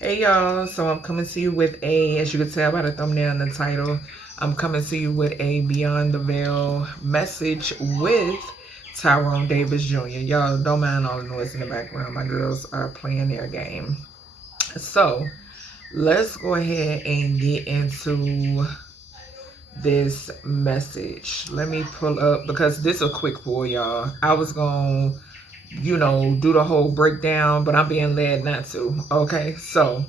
Hey y'all, so I'm coming to you with as you can tell by the thumbnail and the title, I'm coming to you with a Beyond the Veil message with Tyrone Davis Jr. Y'all don't mind all the noise in the background. My girls are playing their game. So let's go ahead and get into this message. Let me pull up, because this is a quick pull, y'all. I was going to do the whole breakdown, but I'm being led not to. Okay, so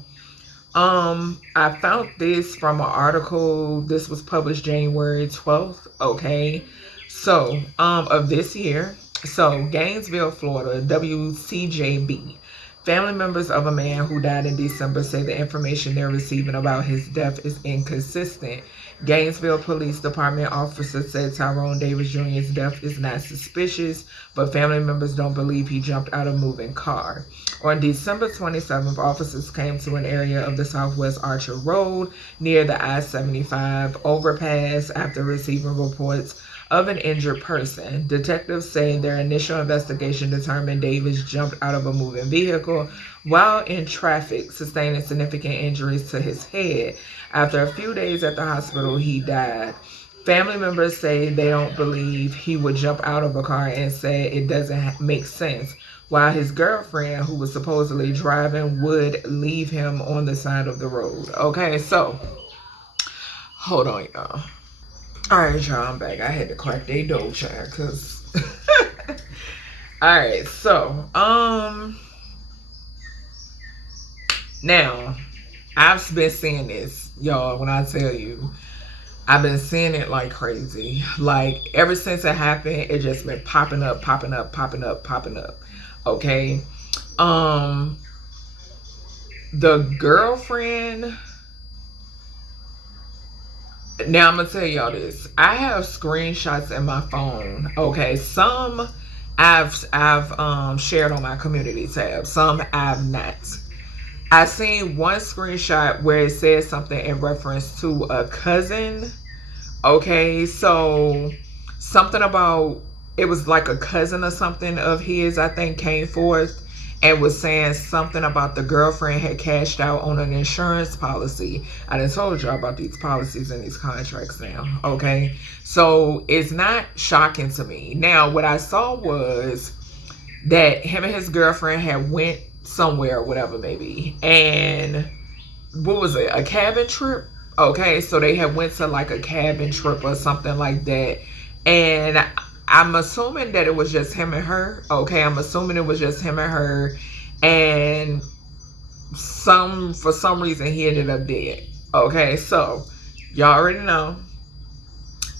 I found this from an article. This was published January 12th. Okay, so of this year. So Gainesville, Florida, WCJB. Family members of a man who died in December say the information they're receiving about his death is inconsistent. Gainesville Police Department officers said Tyrone Davis Jr.'s death is not suspicious, but family members don't believe he jumped out of a moving car. On December 27th, officers came to an area of the Southwest Archer Road near the I-75 overpass after receiving reports of an injured person. Detectives say their initial investigation determined Davis jumped out of a moving vehicle while in traffic, sustaining significant injuries to his head. After a few days at the hospital, he died. Family members say they don't believe he would jump out of a car and say it doesn't make sense, while his girlfriend, who was supposedly driving, would leave him on the side of the road. Okay, so hold on, y'all. All right, y'all, I'm back. I had to crack they door, child, because all right, so now I've been seeing this, y'all. When I tell you, I've been seeing it like crazy. Like ever since it happened, it just been popping up. Okay. The girlfriend. Now I'm gonna tell y'all this. I have screenshots in my phone. Okay, some I've shared on my community tab. Some I've not. I seen one screenshot where it says something in reference to a cousin. Okay, so something about, it was like a cousin or something of his, I think, came forth and was saying something about the girlfriend had cashed out on an insurance policy. I done told y'all about these policies and these contracts now. Okay, so it's not shocking to me. Now, what I saw was that him and his girlfriend had went somewhere or whatever, maybe, and what was it, a cabin trip? Okay, so they had went to like a cabin trip or something like that, and I'm assuming that it was just him and her. Okay, I'm assuming it was just him and her, and for some reason he ended up dead. Okay, so y'all already know.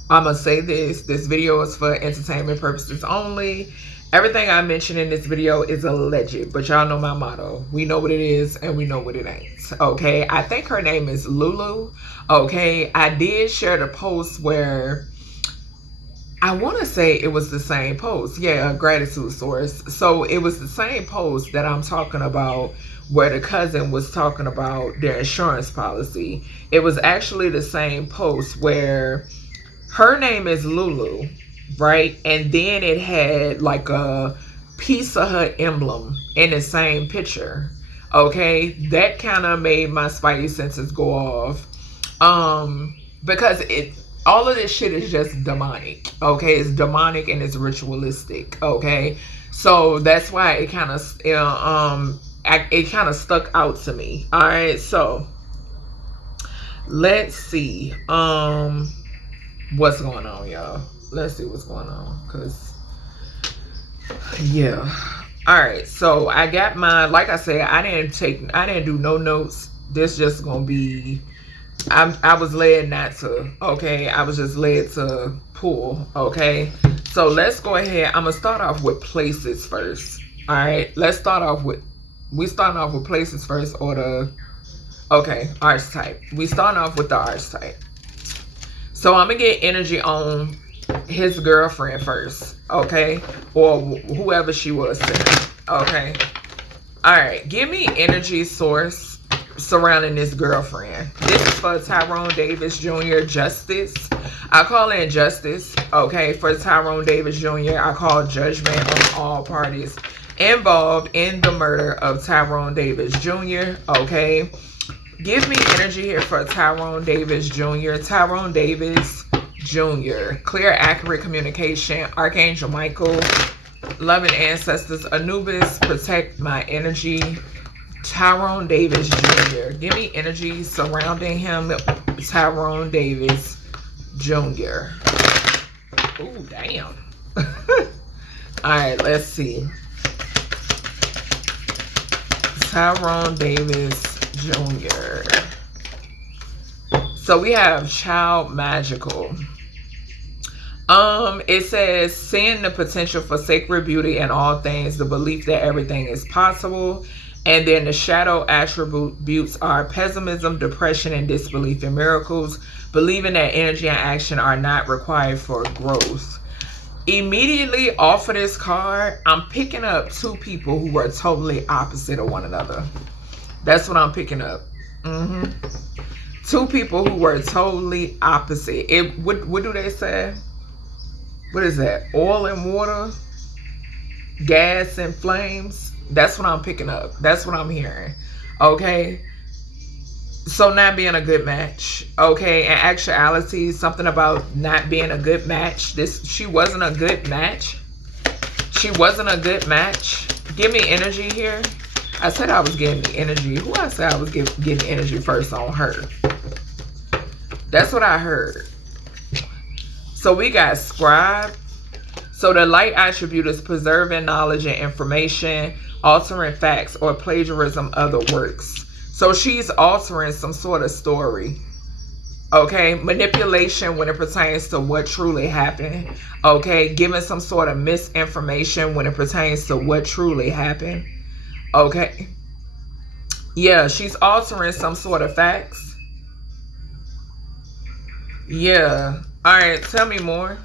I'm gonna say this video is for entertainment purposes only. Everything I mention in this video is alleged, but y'all know my motto. We know what it is and we know what it ain't. Okay, I think her name is Lulu. Okay, I did share the post where I want to say it was the same post. Yeah, gratitude source. So it was the same post that I'm talking about, where the cousin was talking about their insurance policy. It was actually the same post where her name is Lulu, right? And then it had like a Pizza Hut emblem in the same picture. Okay, that kind of made my spidey senses go off. Because all of this shit is just demonic. Okay, it's demonic and it's ritualistic. Okay, so that's why it kind of stuck out to me. All right, so let's see what's going on, y'all. Let's see what's going on, because yeah. All right, so I got my, like I said, I didn't do no notes. This just gonna be, I was led not to. Okay, I was just led to pull. Okay, so let's go ahead. I'm gonna start off with places first. All right, we starting off with places first, or the, okay, archetype. We starting off with the archetype. So I'm gonna get energy on his girlfriend first, okay, or whoever she was today. Okay, all right, give me energy source surrounding this girlfriend. This is for Tyrone Davis Jr. Justice. I call in justice. Okay, for Tyrone Davis Jr. I call judgment on all parties involved in the murder of Tyrone Davis Jr. Okay. Give me energy here for Tyrone Davis Jr. Tyrone Davis Jr. Clear, accurate communication. Archangel Michael. Loving ancestors. Anubis, protect my energy. Tyrone Davis Jr. Give me energy surrounding him. Tyrone Davis Jr. Oh, damn. Alright, let's see. Tyrone Davis Jr. So we have child magical. It says seeing the potential for sacred beauty in all things, the belief that everything is possible. And then the shadow attributes are pessimism, depression, and disbelief in miracles. Believing that energy and action are not required for growth. Immediately off of this card, I'm picking up two people who were totally opposite of one another. That's what I'm picking up. Two people who were totally opposite. What do they say? What is that? Oil and water? Gas and flames? That's what I'm picking up. That's what I'm hearing. Okay. So not being a good match. Okay. In actuality, something about not being a good match. She wasn't a good match. She wasn't a good match. Give me energy here. I said I was getting the energy. Who I said I was getting energy first on her? That's what I heard. So we got scribe. So the light attribute is preserving knowledge and information, altering facts, or plagiarism of the works. So she's altering some sort of story. Okay, manipulation when it pertains to what truly happened. Okay, giving some sort of misinformation when it pertains to what truly happened. Okay. Yeah, she's altering some sort of facts. Yeah. Alright, tell me more.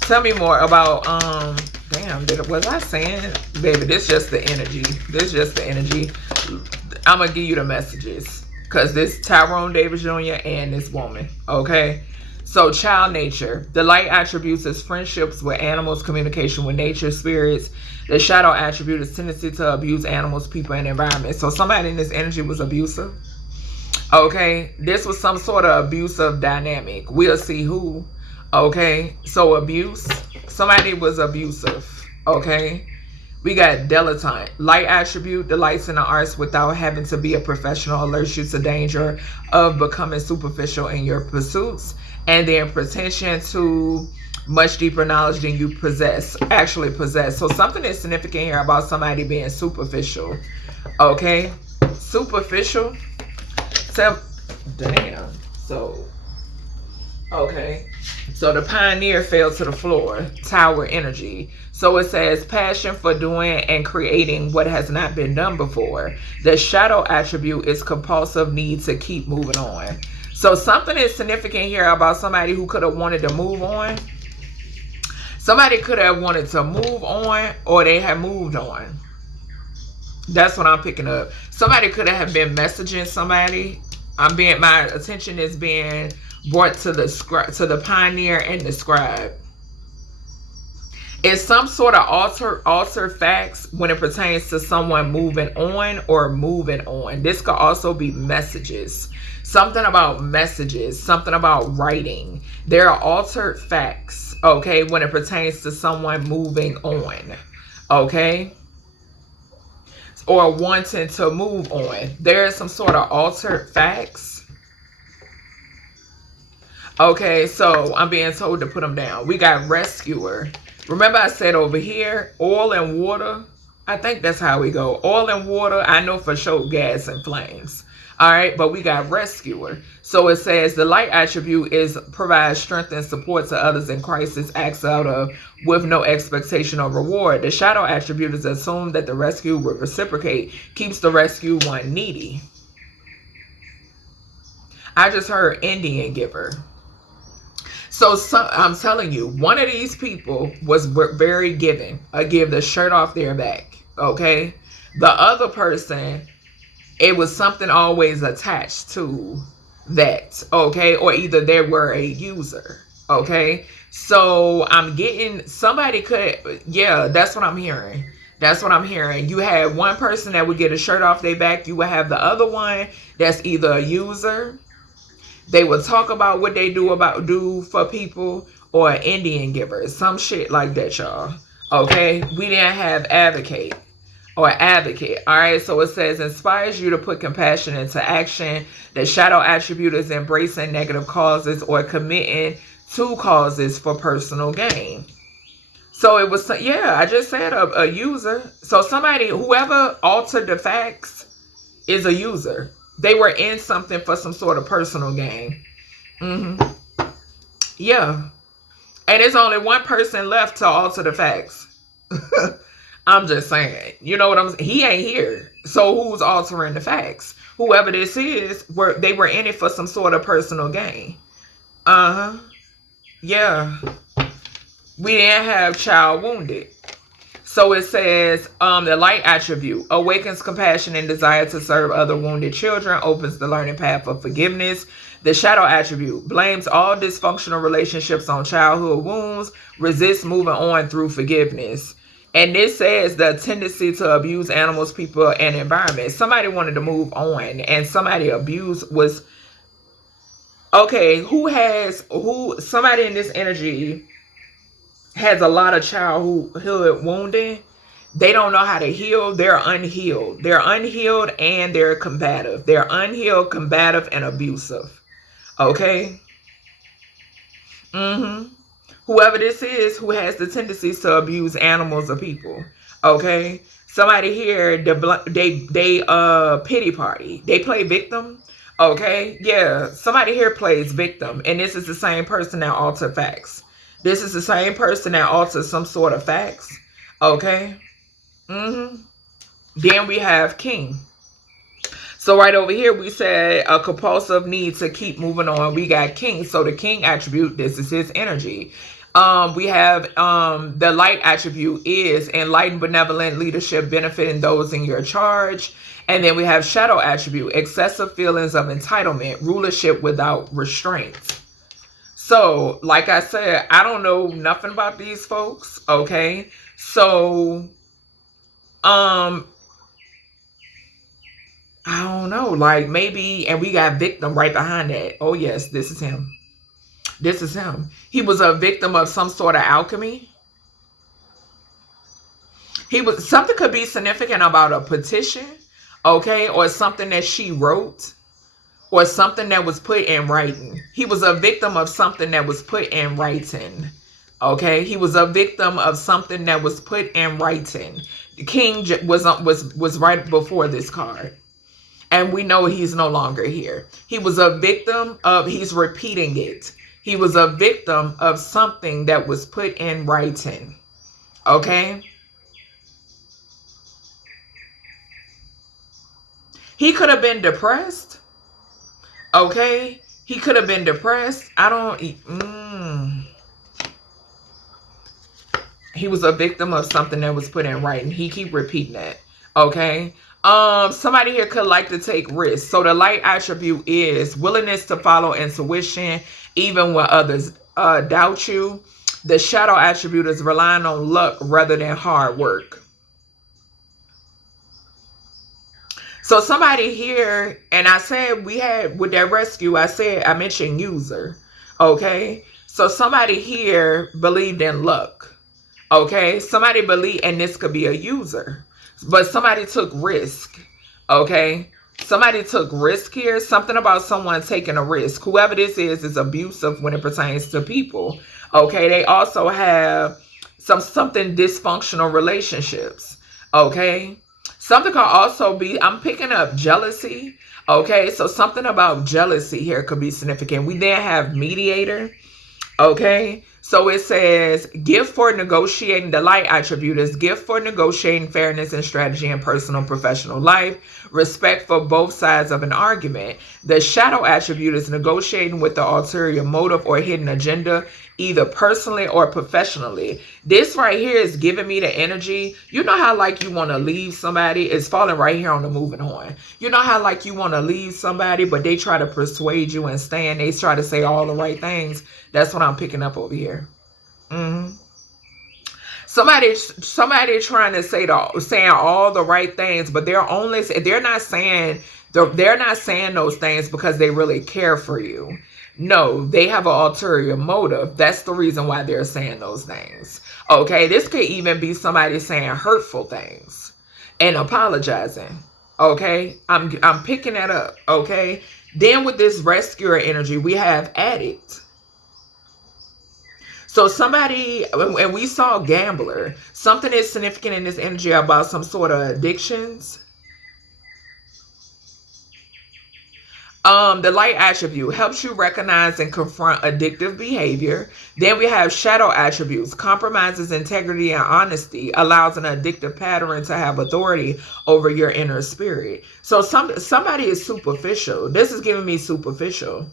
Tell me more about, damn, was I saying? Baby, this just the energy. This just the energy. I'm going to give you the messages. Because this Tyrone Davis Jr. and this woman. Okay? So, child nature. The light attributes is friendships with animals, communication with nature, spirits. The shadow attribute is tendency to abuse animals, people, and environment. So, somebody in this energy was abusive. Okay? This was some sort of abusive dynamic. We'll see who. Okay? So, abuse. Somebody was abusive. Okay? We got dilettante. Light attribute, the lights in the arts without having to be a professional alerts you to danger of becoming superficial in your pursuits. And then pretension to much deeper knowledge than you actually possess. So something is significant here about somebody being superficial. Okay? Superficial. Damn. So, okay. So the pioneer fell to the floor. Tower energy. So it says passion for doing and creating what has not been done before. The shadow attribute is compulsive need to keep moving on. So something is significant here about somebody who could have wanted to move on. Somebody could have wanted to move on, or they have moved on. That's what I'm picking up. Somebody could have been messaging somebody. My attention is being brought to the pioneer and the scribe. It's some sort of alter facts when it pertains to someone moving on or moving on. This could also be messages. Something about messages. Something about writing. There are altered facts, okay, when it pertains to someone moving on, okay? Or wanting to move on. There is some sort of altered facts. Okay, so I'm being told to put them down. We got rescuer. Remember I said over here, oil and water. I think that's how we go. Oil and water, I know for sure gas and flames. All right, but we got rescuer. So it says the light attribute is provide strength and support to others in crisis, acts out of with no expectation of reward. The shadow attribute is assumed that the rescue will reciprocate, keeps the rescue one needy. I just heard Indian giver. So I'm telling you, one of these people was very giving. Give the shirt off their back. Okay. The other person, it was something always attached to that. Okay. Or either they were a user. Okay. So I'm getting somebody could. Yeah, that's what I'm hearing. That's what I'm hearing. You had one person that would get a shirt off their back. You would have the other one that's either a user. They would talk about what they do for people, or an Indian giver. Some shit like that, y'all. Okay? We didn't have advocate or advocate. All right? So it says, inspires you to put compassion into action. The shadow attribute is embracing negative causes or committing to causes for personal gain. So it was, yeah, I just said a user. So somebody, whoever altered the facts is a user. They were in something for some sort of personal gain. Yeah. And there's only one person left to alter the facts. I'm just saying. You know what I'm saying? He ain't here. So who's altering the facts? Whoever this is, they were in it for some sort of personal gain. Yeah. We didn't have child wounded. So it says, the light attribute awakens compassion and desire to serve other wounded children, opens the learning path of forgiveness. The shadow attribute blames all dysfunctional relationships on childhood wounds, resists moving on through forgiveness. And this says the tendency to abuse animals, people, and environment. Somebody wanted to move on, and somebody abused was, okay, somebody in this energy has a lot of childhood wounding. They don't know how to heal. They're unhealed. They're unhealed and they're combative. They're unhealed, combative, and abusive. Okay? Whoever this is who has the tendencies to abuse animals or people. Okay? Somebody here, they pity party. They play victim. Okay? Yeah. Somebody here plays victim. And this is the same person that alters facts. This is the same person that alters some sort of facts. Okay? Then we have king. So right over here, we said a compulsive need to keep moving on. We got king. So the king attribute, this is his energy. We have the light attribute is enlightened, benevolent leadership benefiting those in your charge. And then we have shadow attribute, excessive feelings of entitlement, rulership without restraints. So, like I said, I don't know nothing about these folks, okay? So, I don't know, like maybe, and we got victim right behind that. Oh, yes, this is him. This is him. He was a victim of some sort of alchemy. Something could be significant about a petition, okay? Or something that she wrote. Or something that was put in writing. He was a victim of something that was put in writing. Okay? He was a victim of something that was put in writing. The king was right before this card. And we know he's no longer here. He was a victim of, he's repeating it. He was a victim of something that was put in writing. Okay? He could have been depressed. Okay, he could have been depressed. He was a victim of something that was put in writing. He keep repeating that. Okay. Somebody here could like to take risks. So the light attribute is willingness to follow intuition, even when others doubt you. The shadow attribute is relying on luck rather than hard work. So somebody here, and I said we had with that rescue, I mentioned user. Okay. So somebody here believed in luck. Okay. Somebody believed, and this could be a user, but somebody took risk. Okay. Somebody took risk here. Something about someone taking a risk. Whoever this is abusive when it pertains to people. Okay. They also have something dysfunctional relationships. Okay. Something could also be, I'm picking up jealousy. Okay, so something about jealousy here could be significant. We then have mediator. Okay, so it says gift for negotiating. The light attribute is gift for negotiating fairness and strategy in personal and professional life. Respect for both sides of an argument. The shadow attribute is negotiating with the ulterior motive or hidden agenda, either personally or professionally. This right here is giving me the energy. You know how like you want to leave somebody? It's falling right here on the moving on. You know how like you want to leave somebody, but they try to persuade you and stay, and they try to say all the right things. That's what I'm picking up over here. So Somebody trying to saying all the right things, but they're not saying those things because they really care for you. No, they have an ulterior motive. That's the reason why they're saying those things. Okay, this could even be somebody saying hurtful things and apologizing. Okay, I'm picking that up. Okay, then with this rescuer energy, we have addict. So somebody, and we saw gambler. Something is significant in this energy about some sort of addictions. The light attribute helps you recognize and confront addictive behavior. Then we have shadow attributes, compromises integrity and honesty, allows an addictive pattern to have authority over your inner spirit. So somebody is superficial. This is giving me superficial.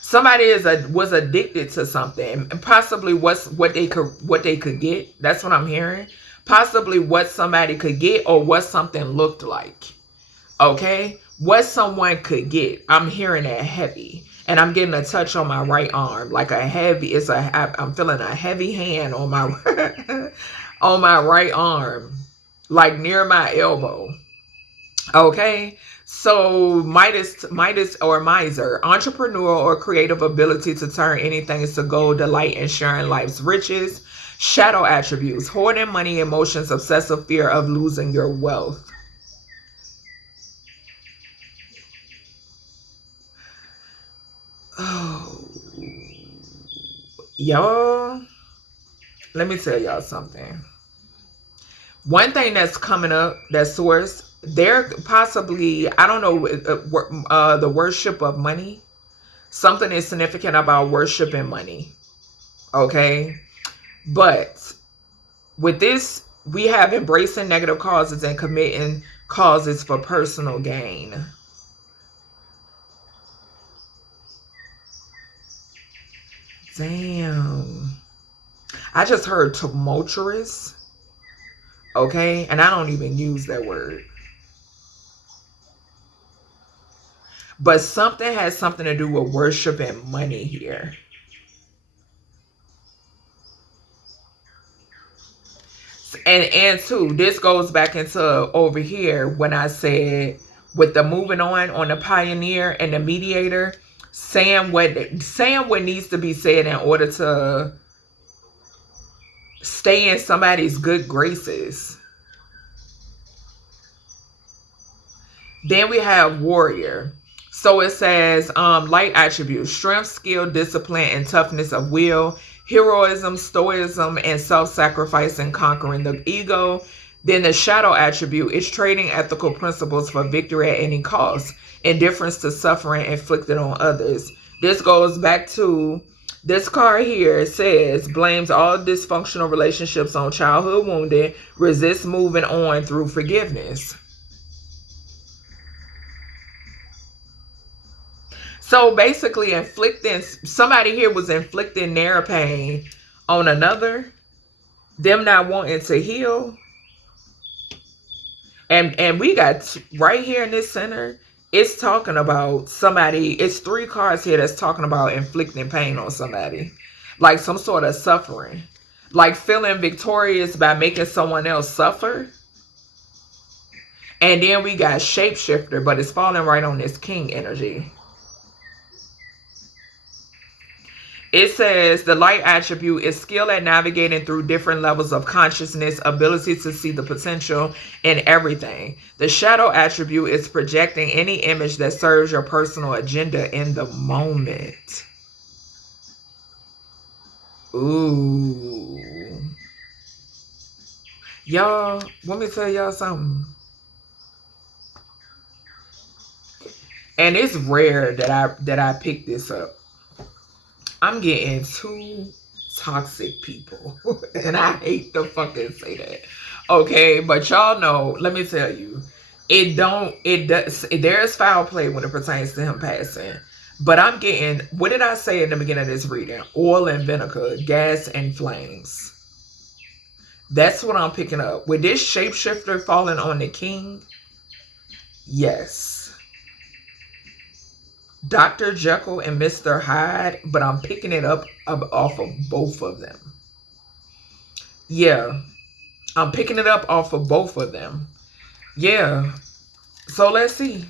Somebody was addicted to something, and possibly what they could get. That's what I'm hearing. Possibly what somebody could get or what something looked like. Okay, what someone could get. I'm hearing that heavy, and I'm getting a touch on my right arm, like a heavy. I'm feeling a heavy hand on my on my right arm, like near my elbow. Okay, so Midas or miser, entrepreneurial or creative ability to turn anything into gold, delight, and sharing life's riches. Shadow attributes, hoarding money, emotions, obsessive fear of losing your wealth. Oh, y'all, let me tell y'all something. One thing that's coming up, that source, there possibly, I don't know, the worship of money. Something is significant about worshiping money. Okay, but with this, we have embracing negative causes and committing causes for personal gain. Damn. I just heard tumultuous. Okay, and I don't even use that word. But something has something to do with worship and money here. And too, this goes back into over here when I said with the moving on the pioneer and the mediator, saying what needs to be said in order to stay in somebody's good graces. Then we have warrior. So it says light attributes, strength, skill, discipline, and toughness of will, heroism, stoicism, and self-sacrifice and conquering the ego. Then the shadow attribute is trading ethical principles for victory at any cost, indifference to suffering inflicted on others. This goes back to this card here. It says blames all dysfunctional relationships on childhood wounding, resists moving on through forgiveness. So basically somebody here was inflicting their pain on another, them not wanting to heal. And we got right here in this center, it's talking about somebody, it's 3 cards here that's talking about inflicting pain on somebody. Like some sort of suffering. Like feeling victorious by making someone else suffer. And then we got shapeshifter, but it's falling right on this king energy. It says the light attribute is skill at navigating through different levels of consciousness, ability to see the potential in everything. The shadow attribute is projecting any image that serves your personal agenda in the moment. Ooh. Y'all, let me tell y'all something. And it's rare that I pick this up. I'm getting 2 toxic people. And I hate to fucking say that. Okay, but y'all know, let me tell you, there's foul play when it pertains to him passing. But I'm getting, what did I say in the beginning of this reading? Oil and vinegar, gas and flames. That's what I'm picking up. With this shapeshifter falling on the king, yes. Dr. Jekyll and Mr. Hyde, but I'm picking it up off of both of them. Yeah, I'm picking it up off of both of them. Yeah, so let's see.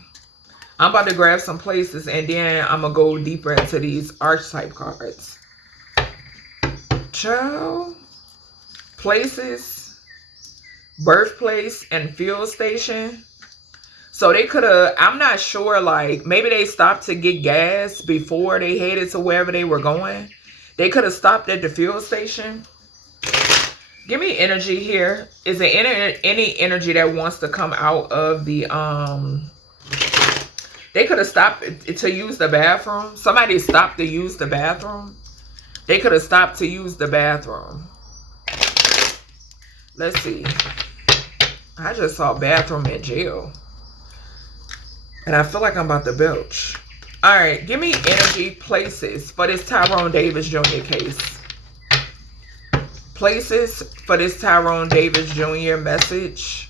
I'm about to grab some places and then I'm going to go deeper into these archetype cards. Child, places, birthplace, and fuel station. So they could have, I'm not sure, like, maybe they stopped to get gas before they headed to wherever they were going. They could have stopped at the fuel station. Give me energy here. Is there any energy that wants to come out of the, they could have stopped to use the bathroom. Somebody stopped to use the bathroom. They could have stopped to use the bathroom. Let's see. I just saw bathroom in jail. And I feel like I'm about to belch. All right, give me energy, places for this Tyrone Davis Jr. case. Places for this Tyrone Davis Jr. message.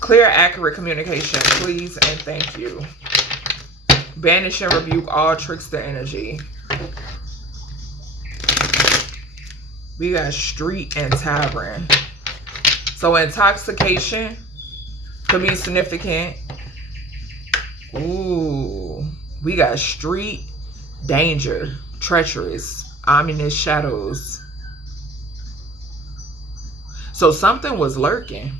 Clear, accurate communication, please and thank you. Banish and rebuke all trickster energy. We got street and tavern. So intoxication could be significant. Ooh, we got street, danger, treacherous, ominous shadows. So something was lurking.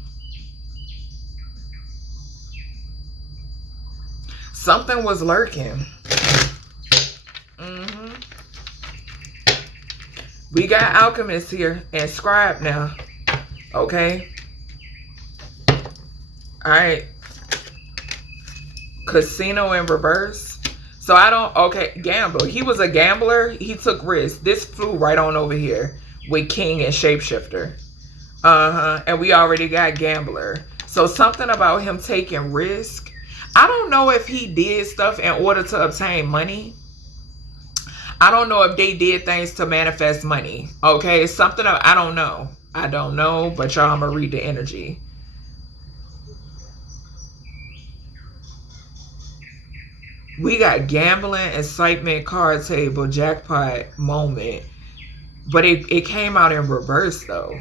Something was lurking. We got alchemist here and scribe now. Okay. Alright. Casino in reverse. So I don't, okay, gambler. He was a gambler. He took risks. This flew right on over here with king and shapeshifter. And we already got gambler. So something about him taking risk. I don't know if he did stuff in order to obtain money. I don't know if they did things to manifest money. Okay, something, I don't know. I don't know, but y'all, I'm going to read the energy. We got gambling, excitement, card table, jackpot, moment. But it came out in reverse, though.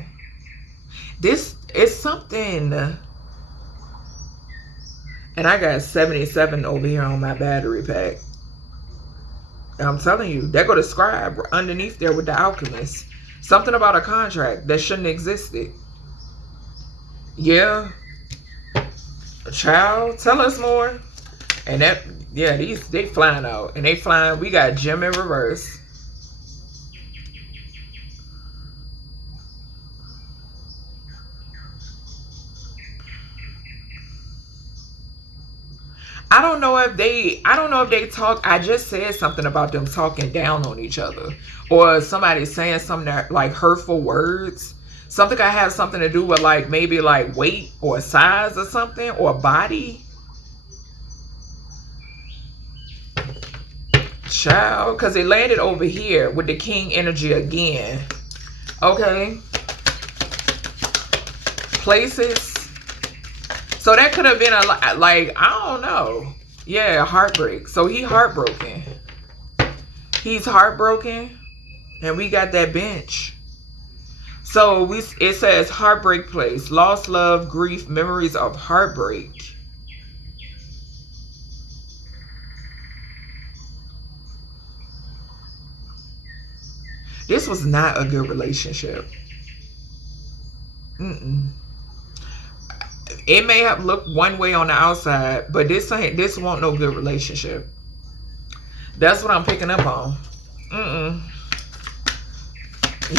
This is something. And I got 77 over here on my battery pack. I'm telling you, there go the scribe underneath there with the alchemist. Something about a contract that shouldn't existed. Yeah. Child, tell us more. And that, yeah, they flying out. And they flying, we got Gem in reverse. I don't know if they talk. I just said something about them talking down on each other. Or somebody saying something that, like, hurtful words. Something could have something to do with, like, maybe like weight or size or something. Or body. Child. Because it landed over here with the king energy again. Okay. Places. So that could have been a, like, I don't know. Yeah, heartbreak. So he heartbroken. He's heartbroken. And we got that bench. So it says heartbreak place. Lost love, grief, memories of heartbreak. This was not a good relationship. It may have looked one way on the outside, but this won't no good relationship. That's what I'm picking up on.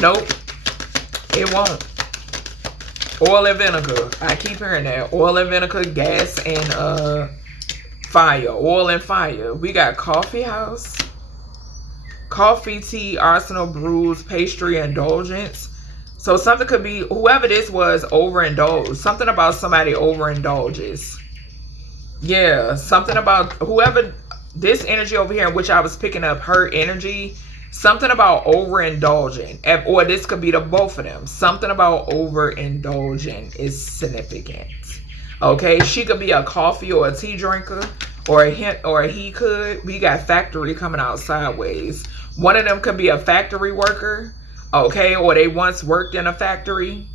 Nope. It won't. Oil and vinegar. I keep hearing that. Oil and vinegar, gas, and fire. Oil and fire. We got coffee house. Coffee, tea, arsenal, brews, pastry, indulgence. So something could be, whoever this was, overindulged. Something about somebody overindulges. Yeah, something about whoever, this energy over here, in which I was picking up, her energy, something about overindulging. Or this could be the both of them. Something about overindulging is significant. Okay, she could be a coffee or a tea drinker. or he could. We got factory coming out sideways. One of them could be a factory worker, okay, or they once worked in a factory.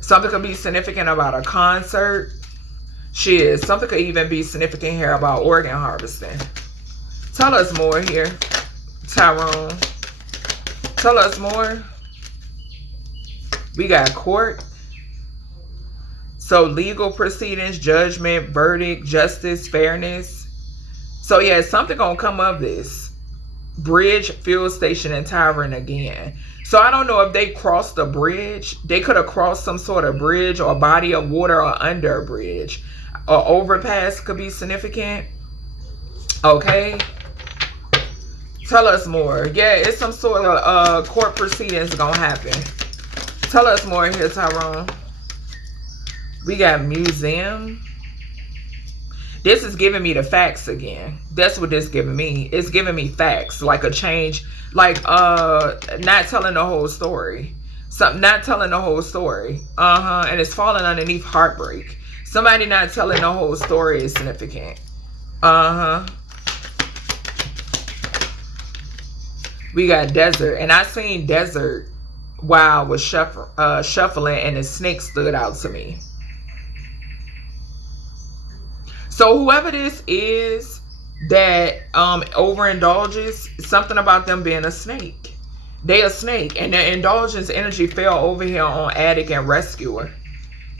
Something could be significant about a concert. Shit, something could even be significant here about organ harvesting. Tell us more here, Tyrone. Tell us more. We got court. So legal proceedings, judgment, verdict, justice, fairness. So yeah, something gonna come of this. Bridge, fuel station, and Tyrone again. So I don't know if they crossed a bridge. They could have crossed some sort of bridge or body of water or under a bridge. Or overpass could be significant. Okay. Tell us more. Yeah, it's some sort of court proceedings gonna happen. Tell us more here, Tyrone. We got museum. This is giving me the facts again. That's what this giving me. It's giving me facts, like a change, like not telling the whole story. Not telling the whole story. And it's falling underneath heartbreak. Somebody not telling the whole story is significant. We got desert, and I seen desert while I was shuffling, and the snake stood out to me. So whoever this is that overindulges, something about them being a snake. They a snake, and their indulgence energy fell over here on addict and rescuer.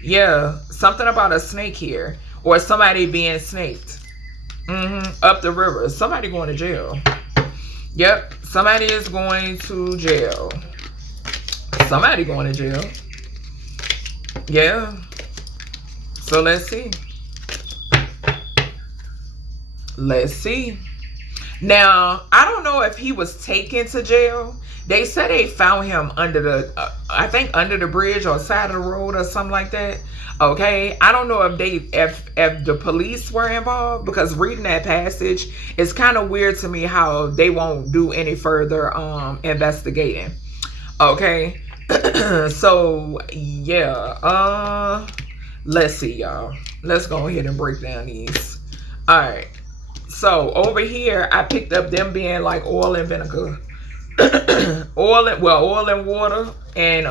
Yeah, something about a snake here, or somebody being snaked. Up the river. Somebody going to jail. Yep, somebody is going to jail. Somebody going to jail. Yeah. So let's see. Let's see. Now, I don't know if he was taken to jail. They said they found him under the, I think under the bridge or side of the road or something like that. Okay, I don't know if the police were involved, because reading that passage, it's kind of weird to me how they won't do any further investigating. Okay, so yeah, let's see, y'all. Let's go ahead and break down these. All right. So over here, I picked up them being like oil and vinegar, oil and water, and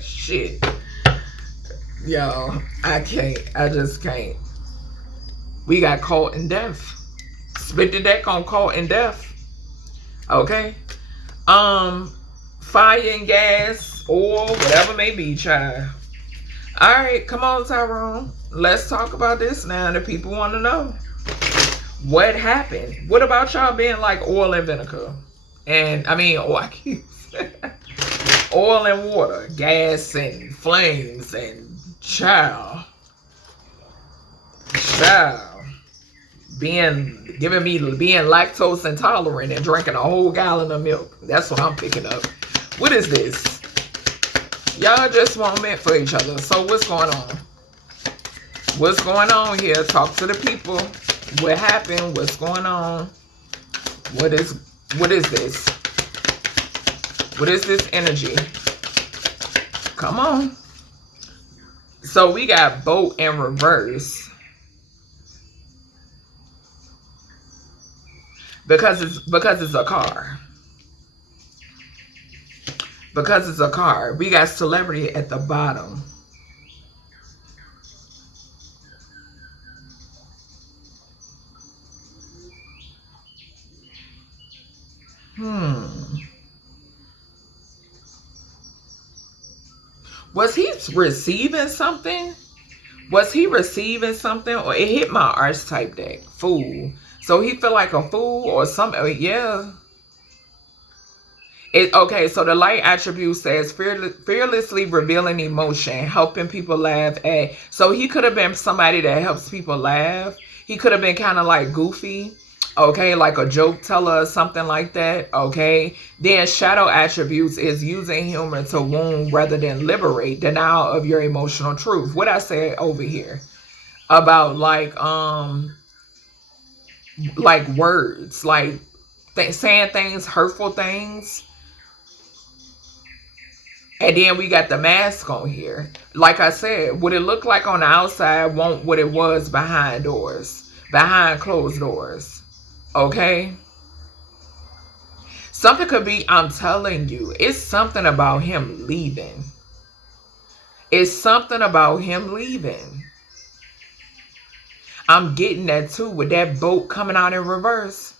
shit, yo, I just can't. We got caught in death. Spit the deck on caught in death. Okay, fire and gas, oil, whatever may be, child. All right, come on, Tyrone. Let's talk about this now. The people want to know what happened. What about y'all being like oil and vinegar? And I mean, oil and water, gas and flames, and child, being lactose intolerant and drinking a whole gallon of milk. That's what I'm picking up. What is this? Y'all just weren't meant for each other. So what's going on? What's going on here? Talk to the people. What happened? What's going on? What is this? What is this energy? Come on. So we got boat in reverse. Because it's a car. Because it's a car. We got celebrity at the bottom. Was he receiving something? Was he receiving something? Or it hit my archetype deck. Fool. So he felt like a fool or something. Yeah. Okay, so the light attribute says fearlessly revealing emotion, helping people laugh at. So he could have been somebody that helps people laugh. He could have been kind of like goofy. Okay, like a joke teller or something like that. Okay. Then shadow attributes is using humor to wound rather than liberate. Denial of your emotional truth. What I said over here about like words, like saying things, hurtful things. And then we got the mask on here. Like I said, what it looked like on the outside won't what it was behind doors, behind closed doors. Okay? Something could be, I'm telling you, it's something about him leaving. It's something about him leaving. I'm getting that too with that boat coming out in reverse.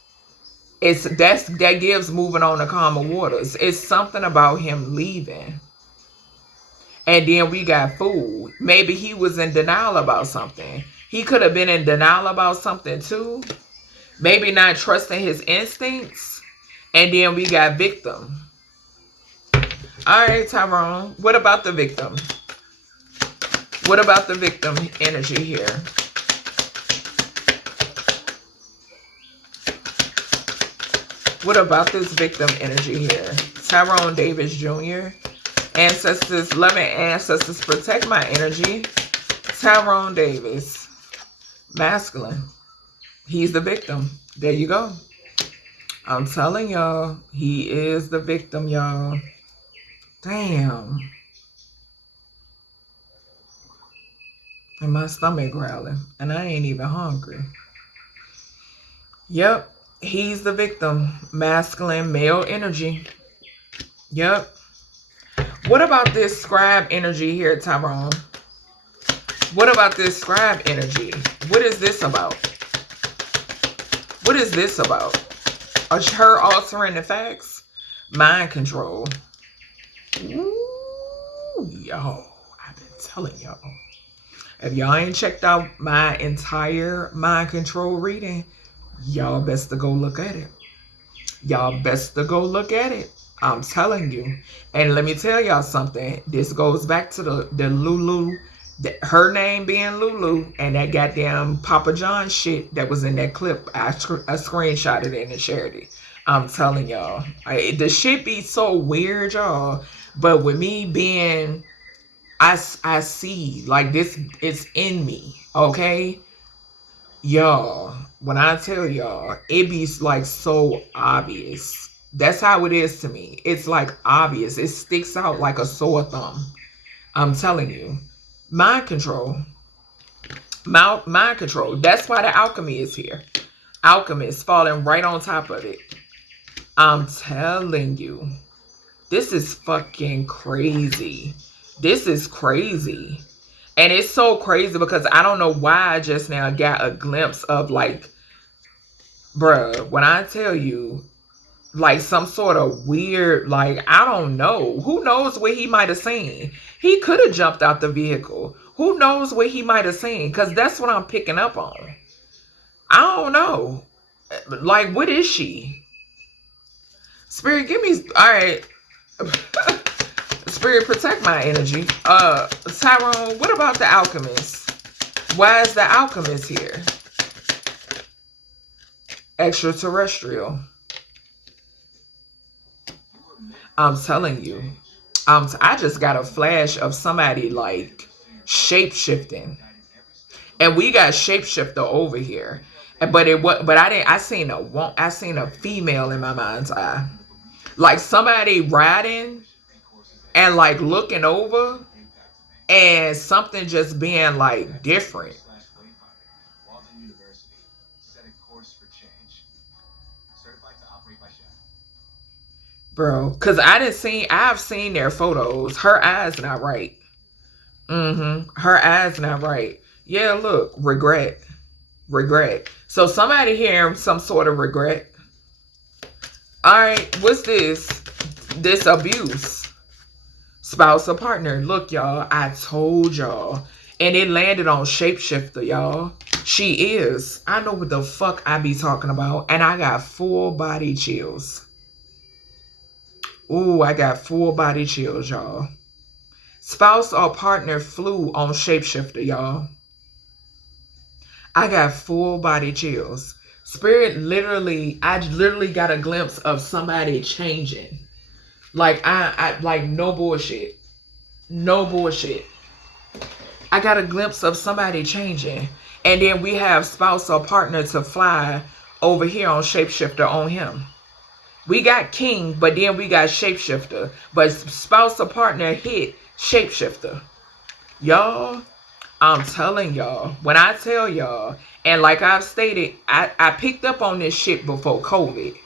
That gives moving on to calmer waters. It's something about him leaving. And then we got food. Maybe he was in denial about something. He could have been in denial about something too. Maybe not trusting his instincts. And then we got victim. All right, Tyrone. What about the victim? What about the victim energy here? What about this victim energy here? Tyrone Davis Jr. Ancestors, loving ancestors, protect my energy. Tyrone Davis. Masculine. He's the victim. There you go. I'm telling y'all, he is the victim, y'all. Damn. And my stomach growling. And I ain't even hungry. Yep. He's the victim. Masculine, male energy. Yep. What about this scribe energy here, Tyrone? What about this scribe energy? What is this about? What is this about? Her altering the facts? Mind control. Ooh, yo, I've been telling y'all. If y'all ain't checked out my entire mind control reading, y'all best to go look at it. Y'all best to go look at it. I'm telling you. And let me tell y'all something. This goes back to the Lulu, her name being Lulu, and that goddamn Papa John shit that was in that clip. I screenshotted it and shared it. I'm telling y'all. The shit be so weird, y'all. But with me being, I see, like, this, it's in me, okay? Y'all, when I tell y'all, it be like so obvious. That's how it is to me. It's like obvious. It sticks out like a sore thumb. I'm telling you. Mind control. Mind control. That's why the alchemy is here. Alchemist falling right on top of it. I'm telling you. This is fucking crazy. This is crazy. And it's so crazy because I don't know why I just now got a glimpse of, like, bruh, when I tell you, like, some sort of weird, like, I don't know. Who knows what he might have seen? He could have jumped out the vehicle. Who knows what he might have seen? Because that's what I'm picking up on. I don't know. Like, what is she? Spirit, give me, all right. Spirit, protect my energy. Tyrone, what about the alchemist? Why is the alchemist here? Extraterrestrial. I'm telling you. I just got a flash of somebody like shape-shifting. And we got shapeshifter over here. I seen a female in my mind's eye. Like somebody riding and like looking over and something just being like different. Bro, because I've seen their photos. Her eyes not right. Her eyes not right. Yeah, look, regret. So somebody hearing some sort of regret. All right, what's this? This abuse. Spouse or partner. Look, y'all, I told y'all. And it landed on shapeshifter, y'all. She is. I know what the fuck I be talking about. And I got full body chills. Ooh, I got full body chills, y'all. Spouse or partner flew on shapeshifter, y'all. I got full body chills. Spirit I literally got a glimpse of somebody changing. Like, I like, no bullshit. No bullshit. I got a glimpse of somebody changing. And then we have spouse or partner to fly over here on shapeshifter on him. We got king, but then we got shapeshifter. But spouse or partner hit shapeshifter. Y'all, I'm telling y'all, when I tell y'all, and like I've stated, I picked up on this shit before COVID.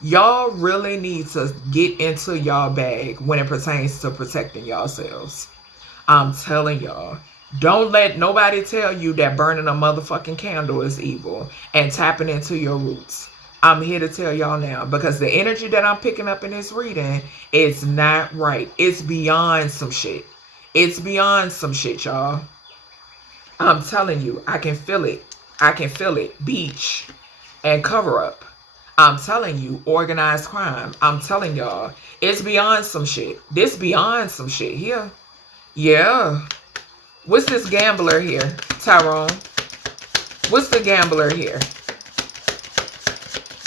Y'all really need to get into y'all bag when it pertains to protecting yourselves. I'm telling y'all. Don't let nobody tell you that burning a motherfucking candle is evil and tapping into your roots. I'm here to tell y'all now, because the energy that I'm picking up in this reading is not right. It's beyond some shit. It's beyond some shit, y'all. I'm telling you, I can feel it. I can feel it. Beach and cover up. I'm telling you, organized crime. I'm telling y'all, it's beyond some shit. This beyond some shit here. Yeah. What's this gambler here, Tyrone? What's the gambler here?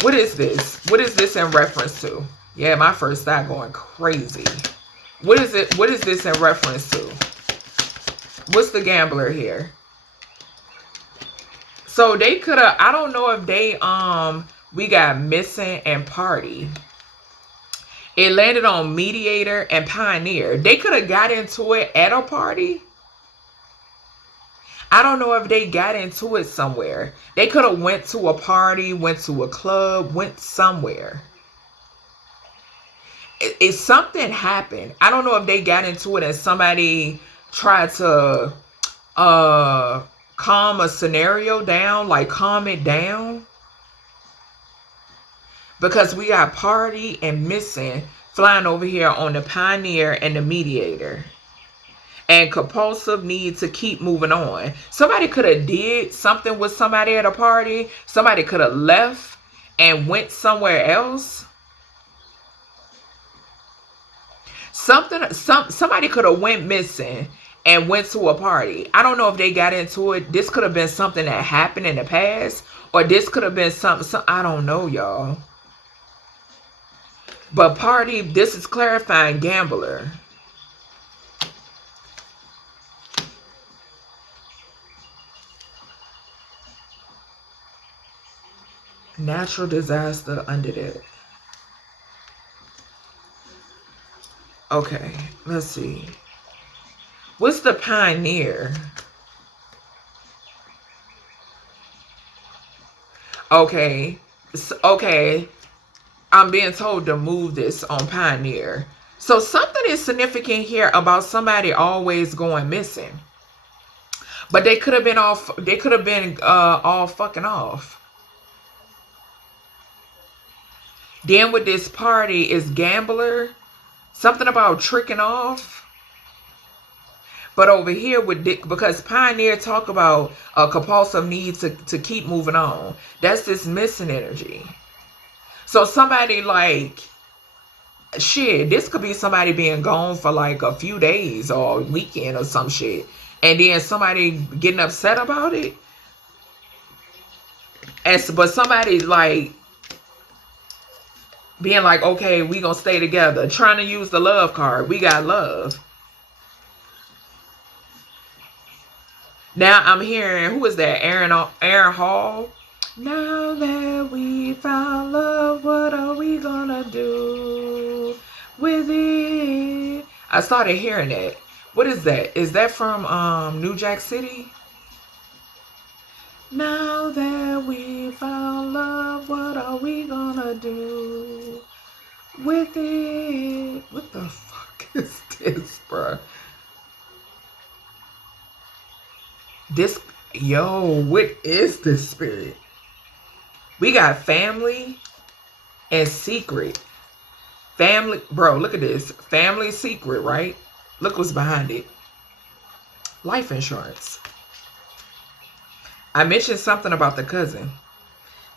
What is this? What is this in reference to? Yeah, my first thought going crazy. What is it? What is this in reference to? What's the gambler here? So they could have, I don't know if they, we got missing and party. It landed on mediator and pioneer. They could have got into it at a party. I don't know if they got into it somewhere. They could have went to a party, went to a club, went somewhere. If something happened, I don't know if they got into it and somebody tried to calm a scenario down, like calm it down. Because we got party and missing flying over here on the pioneer and the mediator. And compulsive need to keep moving on. Somebody could have did something with somebody at a party. Somebody could have left and went somewhere else. Somebody could have went missing and went to a party. I don't know if they got into it. This could have been something that happened in the past. Or this could have been something, I don't know, y'all. But party, this is clarifying gambler. Natural disaster under that. Okay, let's see. What's the pioneer? Okay, okay. I'm being told to move this on pioneer. So something is significant here about somebody always going missing. But they could have been off. They could have been all fucking off. Then with this party is gambler. Something about tricking off. But over here with Dick, because pioneer talk about a compulsive need to keep moving on. That's this missing energy. So somebody like, shit, this could be somebody being gone for like a few days or a weekend or some shit. And then somebody getting upset about it. But somebody like being like, okay, we gonna stay together. Trying to use the love card. We got love. Now I'm hearing, who is that? Aaron Hall. Now that we found love, what are we gonna do with it? I started hearing that. What is that? Is that from New Jack City? Now that we found love, what are we gonna do with it? What the fuck is this, bro? This, yo, what is this spirit? We got family and secret. Family, bro, look at this. Family secret, right? Look what's behind it. Life insurance. I mentioned something about the cousin.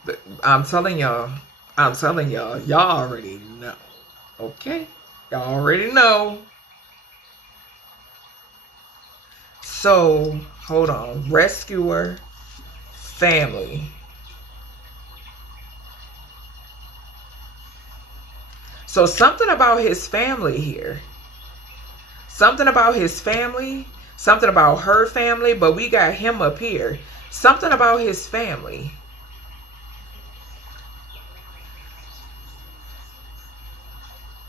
But I'm telling y'all, y'all already know. Okay? Y'all already know. So, hold on. Rescuer, family. So something about his family here. Something about his family. Something about her family. But we got him up here. Something about his family.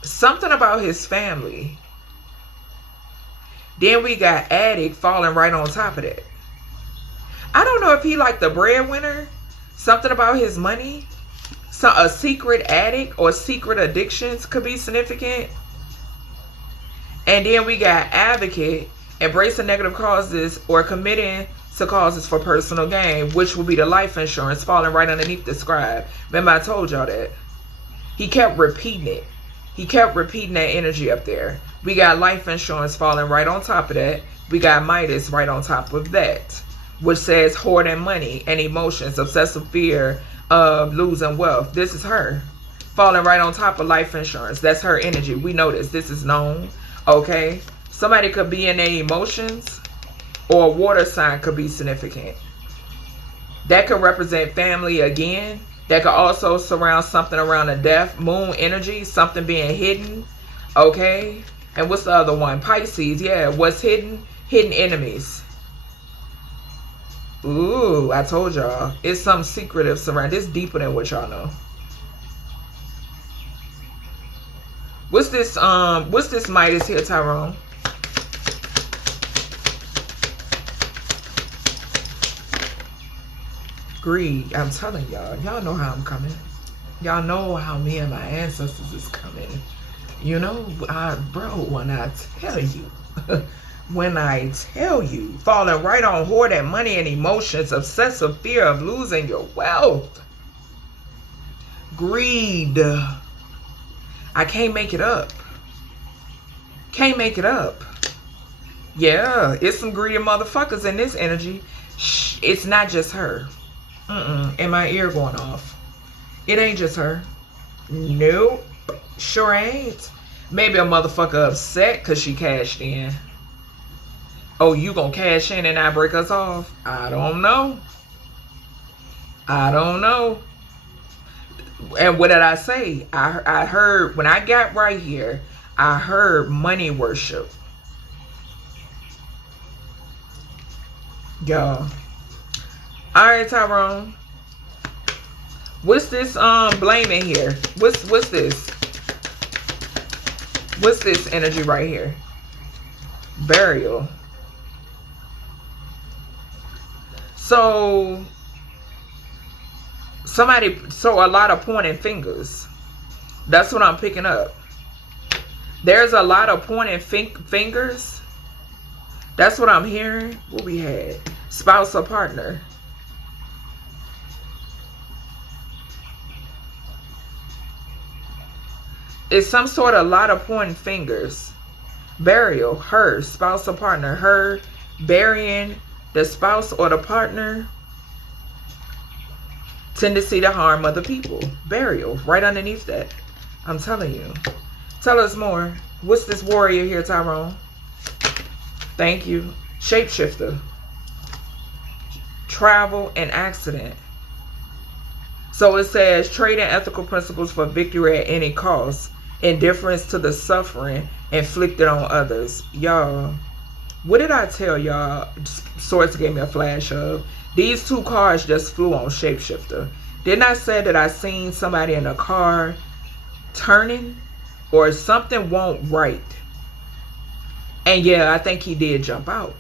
Something about his family. Then we got addict falling right on top of that. I don't know if he like the breadwinner. Something about his money. So a secret addict or secret addictions could be significant. And then we got advocate, embracing negative causes or committing to causes for personal gain, which will be the life insurance falling right underneath the scribe. Remember I told y'all that. He kept repeating it. He kept repeating that energy up there. We got life insurance falling right on top of that. We got Midas right on top of that, which says hoarding money and emotions, obsessive fear of losing wealth. This is her falling right on top of life insurance. That's her energy. We know this. This is known. Okay. Somebody could be in their emotions, or a water sign could be significant. That could represent family again. That could also surround something around a death. Moon energy, something being hidden. Okay. And what's the other one? Pisces. Yeah. What's hidden? Hidden enemies. Ooh, I told y'all. It's some secretive surround. It's deeper than what y'all know. What's this Midas here, Tyrone? Greed. I'm telling y'all. Y'all know how I'm coming. Y'all know how me and my ancestors is coming. You know, bro, when I tell you. When I tell you, falling right on hoarding money and emotions, obsessive fear of losing your wealth. Greed. I can't make it up. Can't make it up. Yeah, it's some greedy motherfuckers in this energy. Shh, it's not just her. And my ear going off. It ain't just her. Nope. Sure ain't. Maybe a motherfucker upset because she cashed in. Oh, you gonna cash in and not break us off? I don't know. I don't know. And what did I say? I heard, when I got right here, I heard money worship. Y'all. Alright, Tyrone. What's this blaming here? What's this? What's this energy right here? Burial. So a lot of pointing fingers. That's what I'm picking up. There's a lot of pointing fingers. That's what I'm hearing. What we had? Spouse or partner. It's some sort of lot of pointing fingers. Burial. Her. Spouse or partner. Her burying the spouse or the partner. Tendency to harm other people. Burial. Right underneath that. I'm telling you. Tell us more. What's this warrior here, Tyrone? Thank you. Shapeshifter. Travel and accident. So it says trading ethical principles for victory at any cost. Indifference to the suffering inflicted on others. Y'all. What did I tell y'all? Swords gave me a flash of. These two cars just flew on Shapeshifter. Didn't I say that I seen somebody in a car turning? Or something won't right. And yeah, I think he did jump out.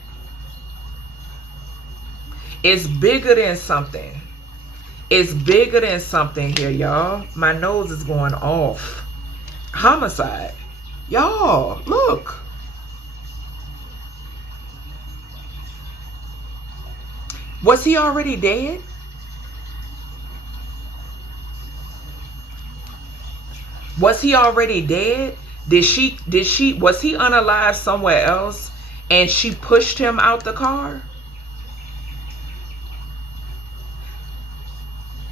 It's bigger than something. It's bigger than something here, y'all. My nose is going off. Homicide. Y'all, look. Was he already dead? Was he already dead? Was he unalive somewhere else and she pushed him out the car?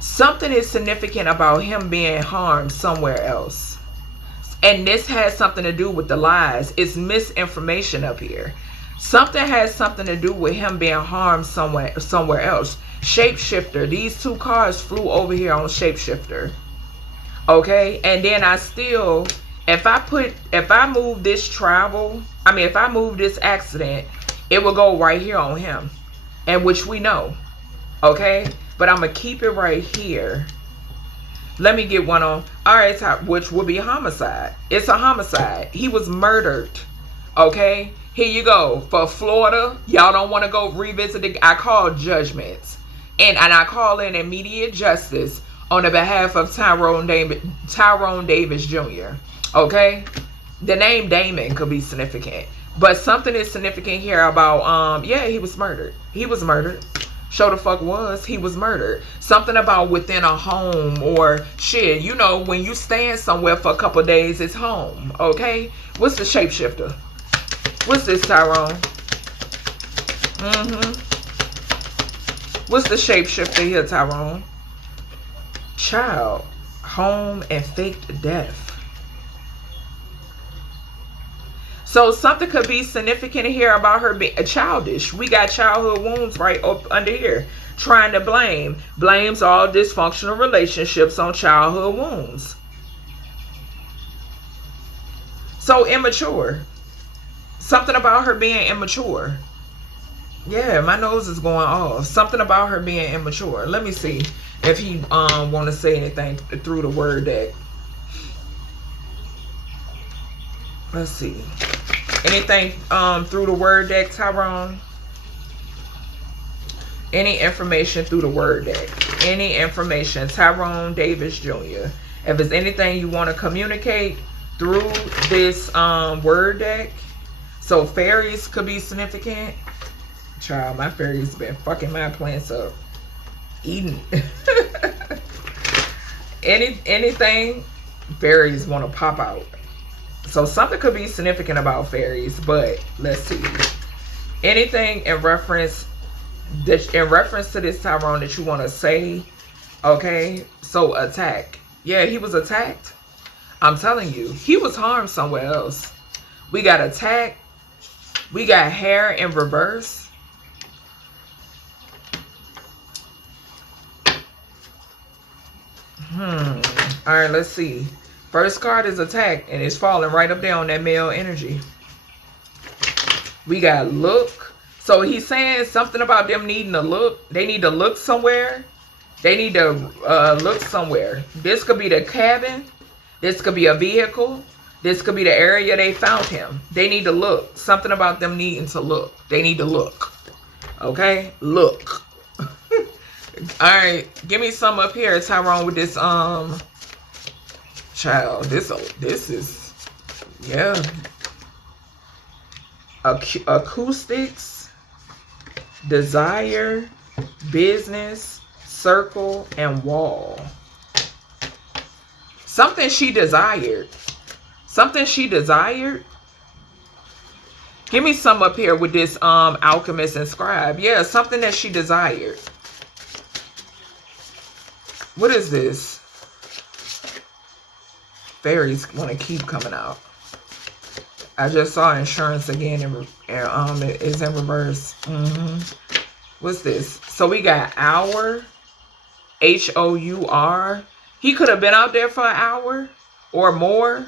Something is significant about him being harmed somewhere else. And this has something to do with the lies. It's misinformation up here. Something has something to do with him being harmed somewhere else. Shapeshifter. These two cars flew over here on Shapeshifter. Okay? And then I still, if I move this accident, it will go right here on him. And which we know. Okay? But I'm going to keep it right here. Let me get one on. All right, which would be homicide. It's a homicide. He was murdered. Okay, here you go. For Florida, y'all don't want to go revisit it. I call judgments. And I call in immediate justice on the behalf of Tyrone Davis Jr. Okay? The name Damon could be significant. But something is significant here about, yeah, he was murdered. He was murdered. Show the fuck was. He was murdered. Something about within a home or shit. You know, when you stand somewhere for a couple of days, it's home. Okay? What's the shapeshifter? What's this, Tyrone? What's the shapeshifter here, Tyrone? Child, home, and faked death. So something could be significant here about her being childish. We got childhood wounds right up under here. Trying to blame. Blames all dysfunctional relationships on childhood wounds. So immature. Something about her being immature. Yeah, my nose is going off. Something about her being immature. Let me see if he want to say anything through the word deck. Let's see. Anything through the word deck, Tyrone? Any information through the word deck? Any information, Tyrone Davis Jr. If there's anything you want to communicate through this word deck, so fairies could be significant. Child, my fairies been fucking my plants up, eating. Anything fairies want to pop out. So something could be significant about fairies, but let's see. Anything in reference to this, Tyrone, that you want to say. Okay, so attack. Yeah, he was attacked. I'm telling you, he was harmed somewhere else. We got attack. We got hair in reverse. All right, let's see. First card is attack, and it's falling right up there on that male energy. We got look. So he's saying something about them needing to look. They need to look somewhere. They need to look somewhere. This could be the cabin. This could be a vehicle. This could be the area they found him. They need to look. Something about them needing to look. They need to look. Okay? Look. All right. Give me some up here, Tyrone, with this child. This is, yeah. Acoustics, desire, business, circle, and wall. Something she desired. Something she desired. Give me some up here with this alchemist and scribe. Yeah, something that she desired. What is this? Fairies want to keep coming out. I just saw insurance again, and it is in reverse. What's this? So we got hour, H-O-U-R. He could have been out there for an hour or more.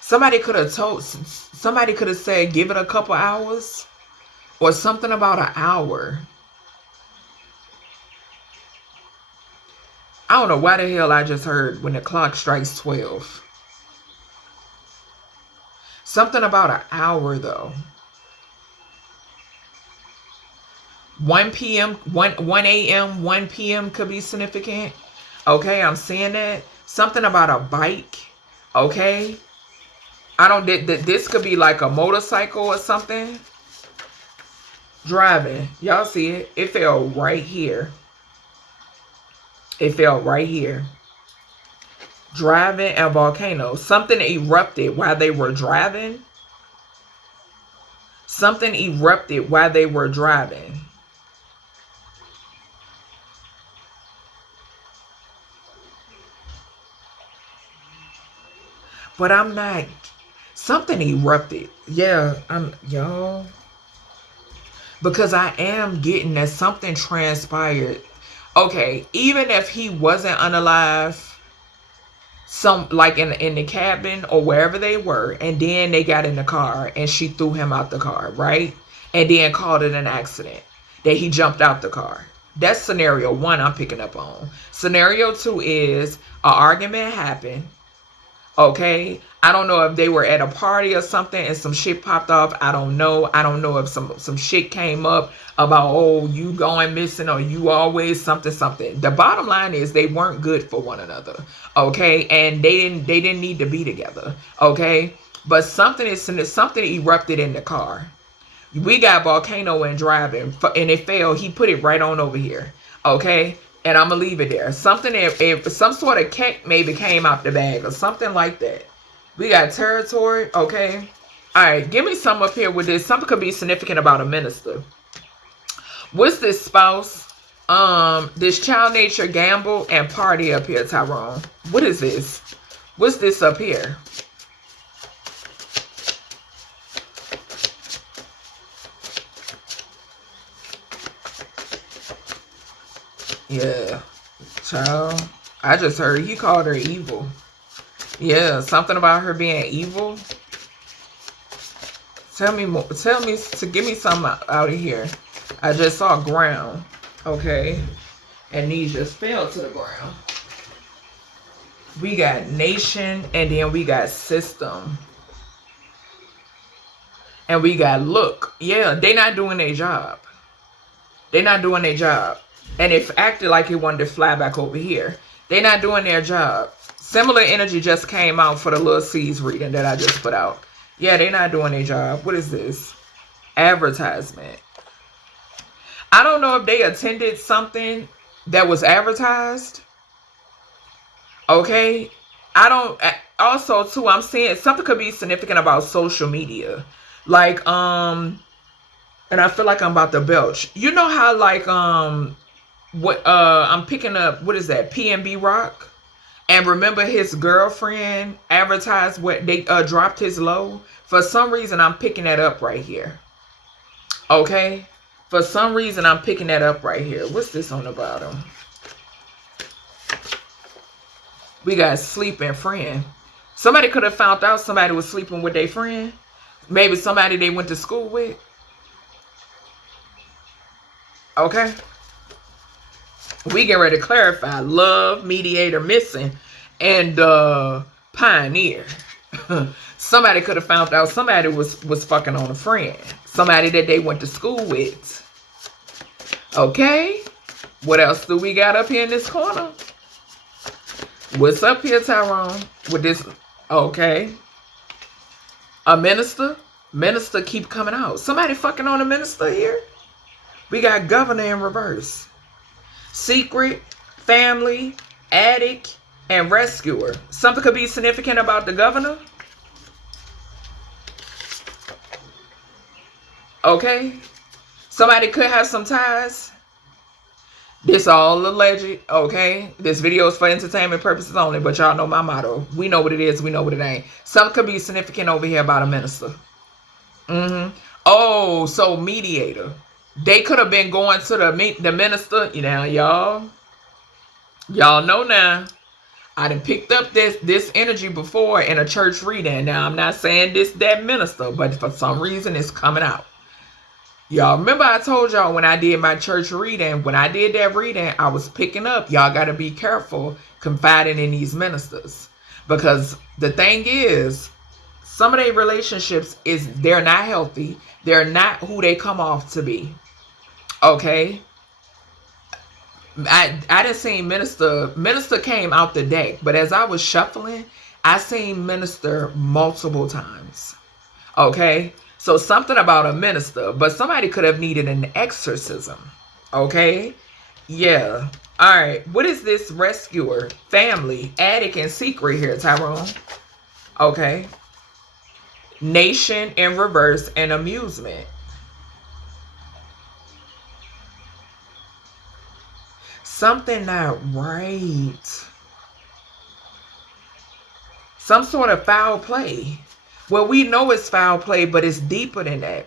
Somebody could have said, give it a couple hours, or something about an hour. I don't know why the hell I just heard when the clock strikes 12. Something about an hour, though. 1 p.m., 1 a.m., 1 p.m. could be significant. Okay, I'm seeing that. Something about a bike. Okay. This could be like a motorcycle or something. Driving. Y'all see it? It fell right here. It fell right here. Driving and volcano. Something erupted while they were driving. Something erupted while they were driving. But I'm not. Something erupted. Yeah, y'all. Because I am getting that something transpired. Okay, even if he wasn't unalive, like in the cabin or wherever they were, and then they got in the car and she threw him out the car, right? And then called it an accident. that he jumped out the car. That's scenario 1 I'm picking up on. Scenario 2 is an argument happened. Okay, I don't know if they were at a party or something and some shit popped off. I don't know. I don't know if some shit came up about, oh, you going missing or you always something. The bottom line is they weren't good for one another. Okay, and they didn't need to be together. Okay, but something erupted in the car. We got volcano and driving, and it fell. He put it right on over here. Okay. And I'm going to leave it there. Something, if some sort of cake maybe came out the bag or something like that. We got territory. Okay. All right. Give me some up here with this. Something could be significant about a minister. What's this spouse? This child nature, gamble, and party up here, Tyrone. What is this? What's this up here? Yeah, child. I just heard he called her evil. Yeah, something about her being evil. Tell me more. Tell me to give me something out of here. I just saw ground. Okay. And these just fell to the ground. We got nation, and then we got system. And we got look. Yeah, they not doing their job. They not doing their job. And it acted like it wanted to fly back over here. They're not doing their job. Similar energy just came out for the little C's reading that I just put out. Yeah, they're not doing their job. What is this? Advertisement. I don't know if they attended something that was advertised. Okay. I don't. Also, too, I'm seeing something could be significant about social media. Like, and I feel like I'm about to belch. You know how, like, what I'm picking up, what is that, PNB Rock? And remember his girlfriend advertised what they dropped his low? For some reason I'm picking that up right here. Okay? For some reason I'm picking that up right here. What's this on the bottom? We got sleeping friend. Somebody could have found out somebody was sleeping with their friend. Maybe somebody they went to school with. Okay? We get ready to clarify. Love, mediator, missing, and pioneer. Somebody could have found out somebody was fucking on a friend. Somebody that they went to school with. Okay. What else do we got up here in this corner? What's up here, Tyrone? With this? Okay. A minister. Minister keep coming out. Somebody fucking on a minister here. We got governor in reverse. Secret, family, addict, and rescuer. Something could be significant about the governor. Okay. Somebody could have some ties. This all alleged. Okay. This video is for entertainment purposes only, but y'all know my motto. We know what it is. We know what it ain't. Something could be significant over here about a minister. Oh, so mediator. They could have been going to the minister. You know, y'all know now. I done picked up this energy before in a church reading. Now, I'm not saying that minister, but for some reason it's coming out. Y'all remember I told y'all when I did my church reading, when I did that reading, I was picking up. Y'all got to be careful confiding in these ministers. Because the thing is, some of their relationships they're not healthy. They're not who they come off to be. Okay. I didn't see minister. Minister came out the deck, but as I was shuffling, I seen minister multiple times. Okay. So something about a minister, but somebody could have needed an exorcism. Okay. Yeah. All right. What is this rescuer, family, addict, and secret here, Tyrone? Okay. Nation in reverse and amusement. Something not right. Some sort of foul play. Well, we know it's foul play, but it's deeper than that.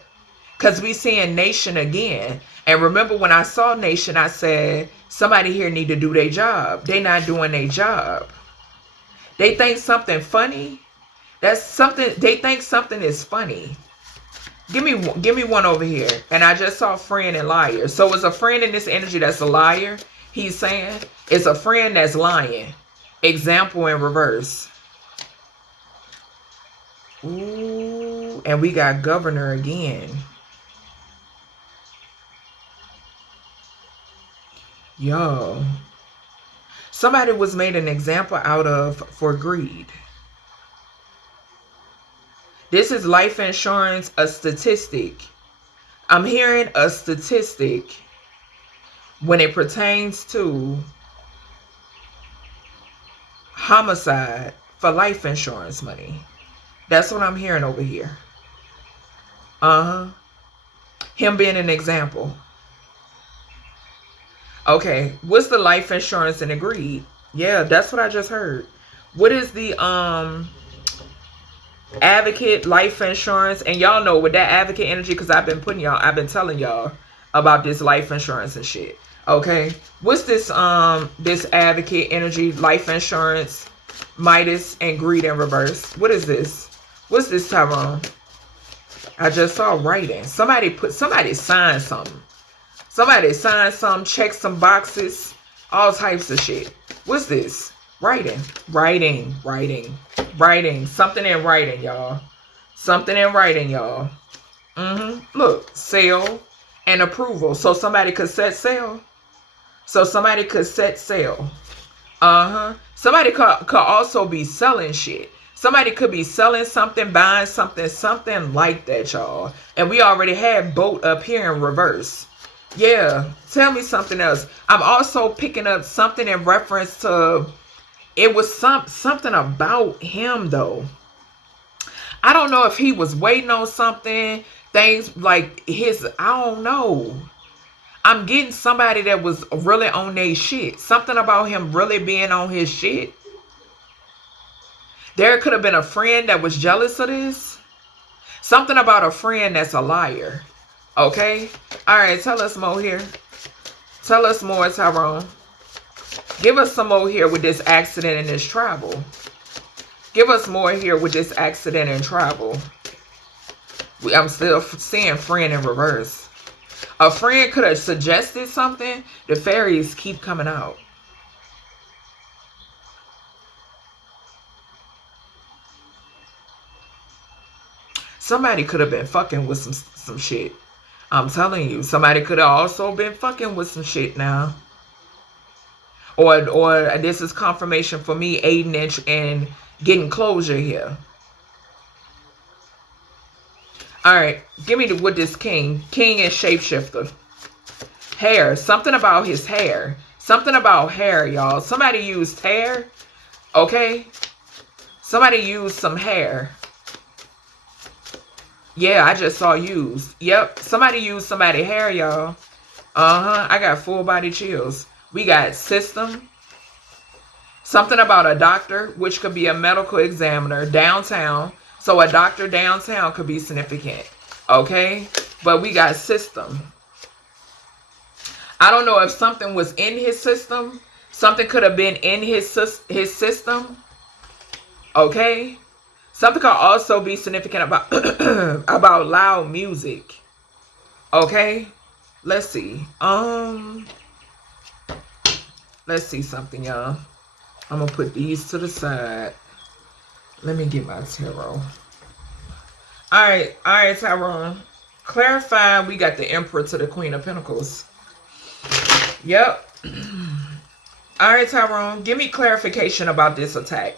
Because we seeing nation again. And remember when I saw nation, I said, somebody here need to do their job. They not doing their job. They think something funny. That's something, they think something is funny. Give me one over here. And I just saw friend and liar. So it's a friend in this energy that's a liar. He's saying it's a friend that's lying. Example in reverse. Ooh, and we got governor again. Yo. Somebody was made an example out of for greed. This is life insurance, a statistic. I'm hearing a statistic when it pertains to homicide for life insurance money. That's what I'm hearing over here. Him being an example. Okay, what's the life insurance and the greed? Yeah, that's what I just heard. What is the advocate life insurance? And y'all know with that advocate energy, because I've been telling y'all about this life insurance and shit. Okay, what's this this advocate energy, life insurance, Midas, and greed in reverse? What is this? What's this, Tyrone? I just saw writing. Somebody signed something. Somebody signed something, checked some boxes, all types of shit. What's this? Writing. Something in writing, y'all. Something in writing, y'all. Look, sale and approval. So somebody could set sail. Somebody could also be selling shit. Somebody could be selling something, buying something like that, y'all. And we already had boat up here in reverse. Yeah, tell me something else. I'm also picking up something in reference to, it was something about him though. I don't know if he was waiting on something, things like I don't know. I'm getting somebody that was really on their shit. Something about him really being on his shit. There could have been a friend that was jealous of this. Something about a friend that's a liar. Okay? All right, tell us more here. Tell us more, Tyrone. Give us some more here with this accident and this travel. Give us more here with this accident and travel. I'm still seeing friend in reverse. A friend could have suggested something. The fairies keep coming out. Somebody could have been fucking with some shit. I'm telling you, somebody could have also been fucking with some shit now. Or this is confirmation for me aiding and getting closure here. All right, give me with this king. King and shapeshifter. Hair. Something about his hair. Something about hair, y'all. Somebody used hair. Okay? Somebody used some hair. Yeah, I just saw used. Yep, somebody used somebody's hair, y'all. I got full body chills. We got system. Something about a doctor, which could be a medical examiner downtown. So a doctor downtown could be significant. Okay? But we got system. I don't know if something was in his system. Something could have been in his system. Okay? Something could also be significant about about loud music. Okay? Let's see. Let's see something, y'all. I'm gonna put these to the side. Let me get my tarot. Alright, Tyrone. Clarify, we got the Emperor to the Queen of Pentacles. Yep. Alright, Tyrone. Give me clarification about this attack.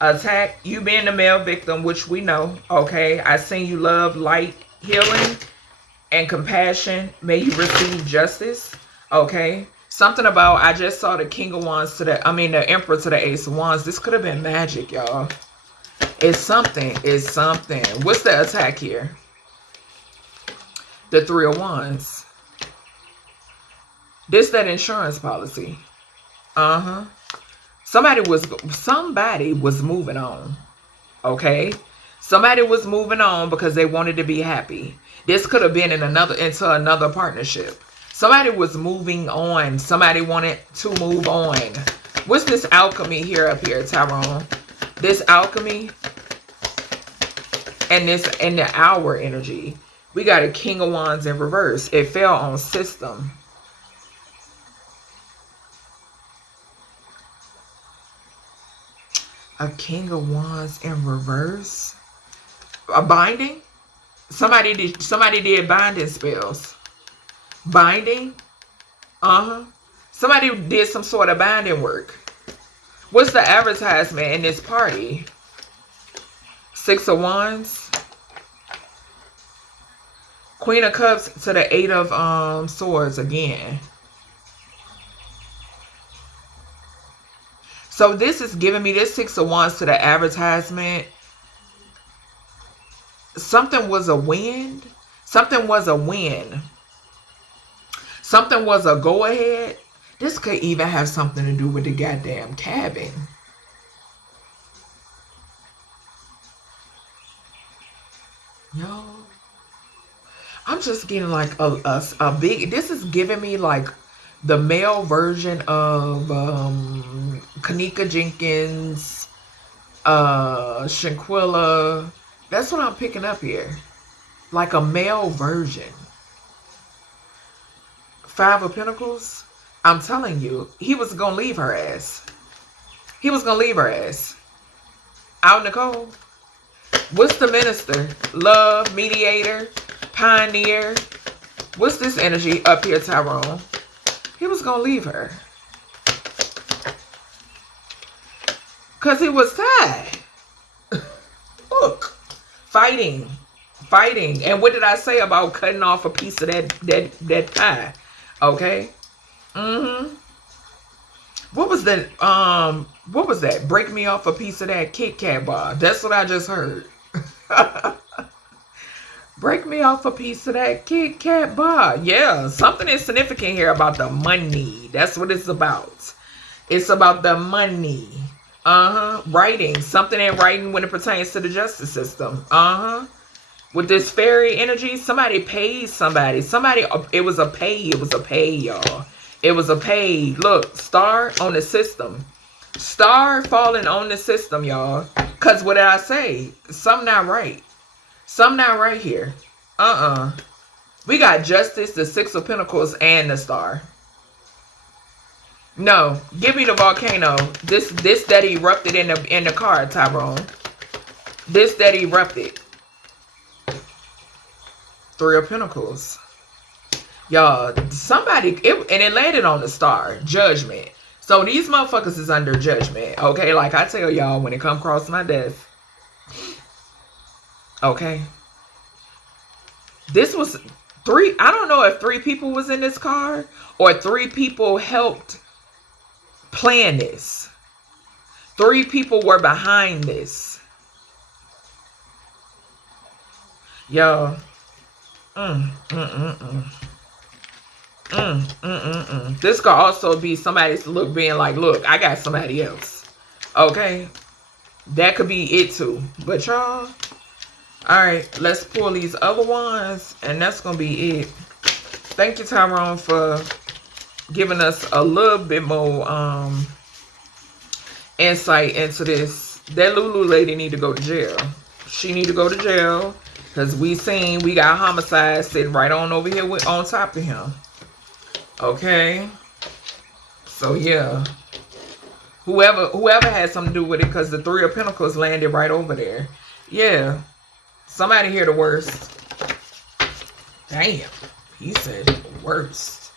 Attack, you being the male victim, which we know. Okay, I seen you love, light, healing, and compassion. May you receive justice. Okay. Something about, I just saw the King of Wands to the Emperor to the Ace of Wands. This could have been magic, y'all. It's something. It's something. What's the attack here? The Three of Wands. This that insurance policy. Somebody was moving on. Okay? Somebody was moving on because they wanted to be happy. This could have been into another partnership. Somebody was moving on. Somebody wanted to move on. What's this alchemy here up here, Tyrone? This alchemy And this in the hour energy, we got a King of Wands in reverse. It fell on system. A King of Wands in reverse. A binding. Somebody did binding spells. Binding. Somebody did some sort of binding work. What's the advertisement in this party? 6 of Wands. Queen of Cups to the 8 of Swords again. So this is giving me this 6 of Wands to the advertisement. Something was a win. Something was a win. Something was a go ahead. This could even have something to do with the goddamn cabin. Yo. I'm just getting like a big, this is giving me like the male version of Kanika Jenkins, Shanquilla. That's what I'm picking up here. Like a male version. 5 of Pentacles. I'm telling you, he was going to leave her ass. He was going to leave her ass. Out in the cold. What's the minister? Love, mediator, pioneer. What's this energy up here, Tyrone? He was going to leave her. Because he was tired. Look. Fighting. Fighting. And what did I say about cutting off a piece of that pie? Okay. What was that? Break me off a piece of that Kit Kat bar. That's what I just heard. Break me off a piece of that Kit Kat bar. Yeah, something is significant here about the money. That's what it's about. It's about the money. Writing. Something in writing when it pertains to the justice system. With this fairy energy, somebody paid somebody. It was a pay. It was a pay, y'all. It was a pay. Look, star on the system. Star falling on the system, y'all. Because what did I say? Something not right. Something not right here. We got justice, the 6 of Pentacles, and the star. No, give me the volcano. This that erupted in the card, Tyrone. This that erupted. 3 of Pentacles. Y'all, somebody, and it landed on the star. Judgment. So these motherfuckers is under judgment. Okay, like I tell y'all when it come across my desk. Okay. This was 3. I don't know if 3 people was in this card or 3 people helped plan this. 3 people were behind this. Y'all. This could also be somebody's being like, look, I got somebody else. Okay. That could be it too. But y'all, all right, let's pull these other ones and that's going to be it. Thank you, Tyrone, for giving us a little bit more insight into this. That Lulu lady need to go to jail. She need to go to jail because we got homicide sitting right on over here on top of him. Okay. So yeah. Whoever had something to do with it, because the 3 of Pentacles landed right over there. Yeah. Somebody hear the worst. Damn. He said the worst.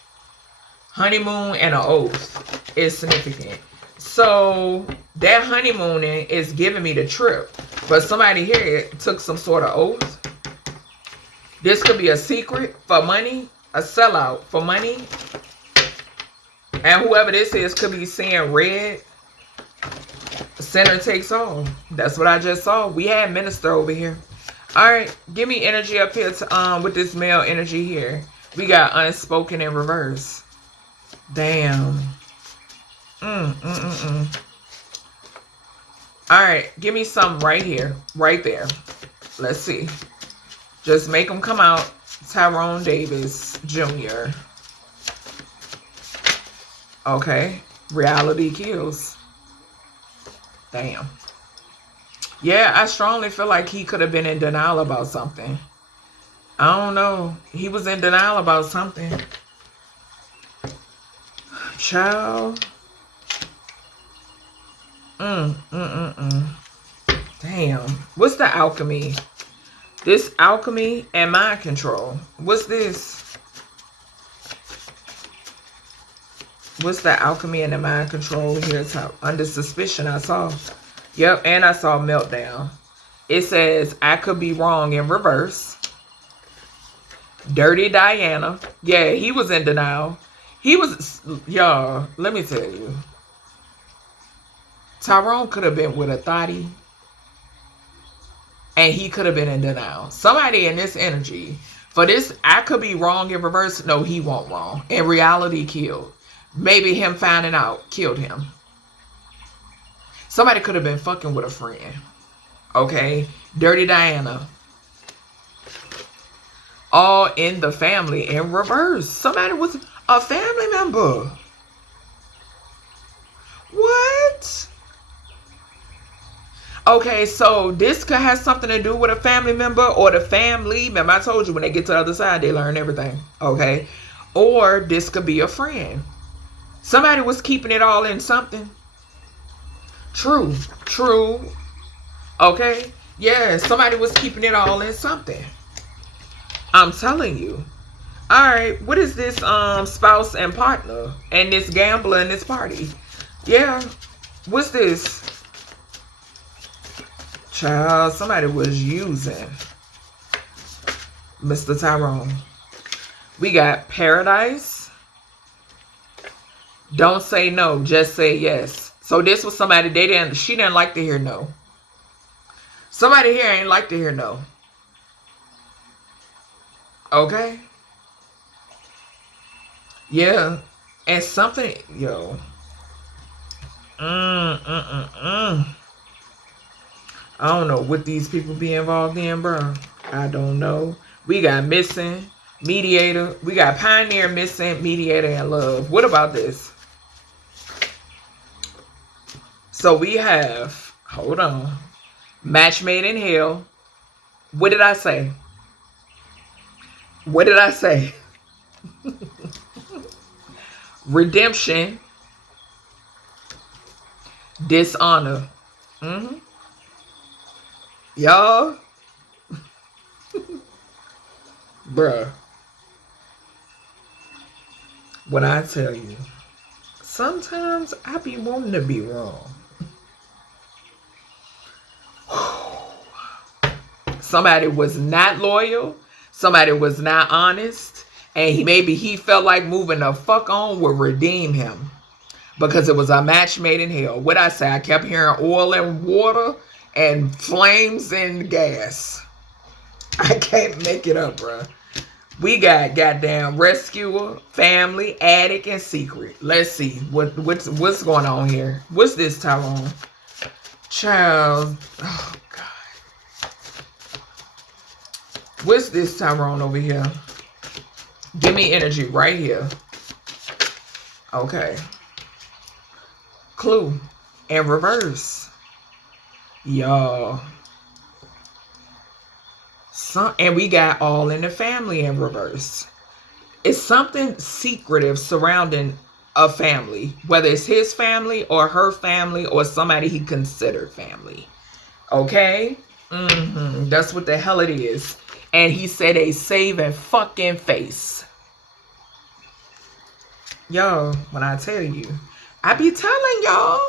Honeymoon and an oath is significant. So that honeymooning is giving me the trip. But somebody here took some sort of oath. This could be a secret for money. A sellout for money. And whoever this is could be seeing red. Center takes all. That's what I just saw. We had minister over here. All right. Give me energy up here to, with this male energy here. We got unspoken in reverse. Damn. All right. Give me some right here. Right there. Let's see. Just make them come out. TyroneDavisJr. Okay. Reality kills. Damn. Yeah, I strongly feel like he could have been in denial about something. I don't know. He was in denial about something. Child. Damn. What's the alchemy? This alchemy and mind control. What's this? What's the alchemy and the mind control here? Top under suspicion I saw. Yep, and I saw meltdown. It says I could be wrong in reverse. Dirty Diana. Yeah, he was in denial. He was, y'all, let me tell you. Tyrone could have been with a thotty. And he could have been in denial. Somebody in this energy. For this, I could be wrong in reverse. No, he won't wrong. In reality, killed. Maybe him finding out killed him. Somebody could have been fucking with a friend. Okay? Dirty Diana. All in the family in reverse. Somebody was a family member. What? Okay, so this could have something to do with a family member or the family member. I told you when they get to the other side, they learn everything. Okay? Or this could be a friend. Somebody was keeping it all in something. True. True. Okay? Yeah, somebody was keeping it all in something. I'm telling you. Alright, what is this spouse and partner? And this gambler and this party? Yeah. What's this? Child, somebody was using Mr. Tyrone. We got paradise. Don't say no, just say yes. So this was somebody she didn't like to hear no. Somebody here ain't like to hear no. Okay? Yeah. And something, yo. I don't know what these people be involved in, bro. I don't know. We got missing, mediator. We got pioneer, missing, mediator, and love. What about this? So we have, hold on. Match made in hell. What did I say? What did I say? Redemption. Dishonor. Y'all. Bruh. When I tell you, sometimes I be wanting to be wrong. Somebody was not loyal. Somebody was not honest. And maybe he felt like moving the fuck on would redeem him. Because it was a match made in hell. What I say? I kept hearing oil and water and flames and gas. I can't make it up, bro. We got goddamn rescuer, family, addict, and secret. Let's see what's going on here. What's this, Tyrone? Child. Oh, God. What's this, Tyrone, over here? Give me energy right here. Okay. Clue. And reverse. Y'all. And we got all in the family in reverse. It's something secretive surrounding a family. Whether it's his family or her family or somebody he considered family. Okay? That's what the hell it is. And he said a saving fucking face. Yo, when I tell you, I be telling y'all,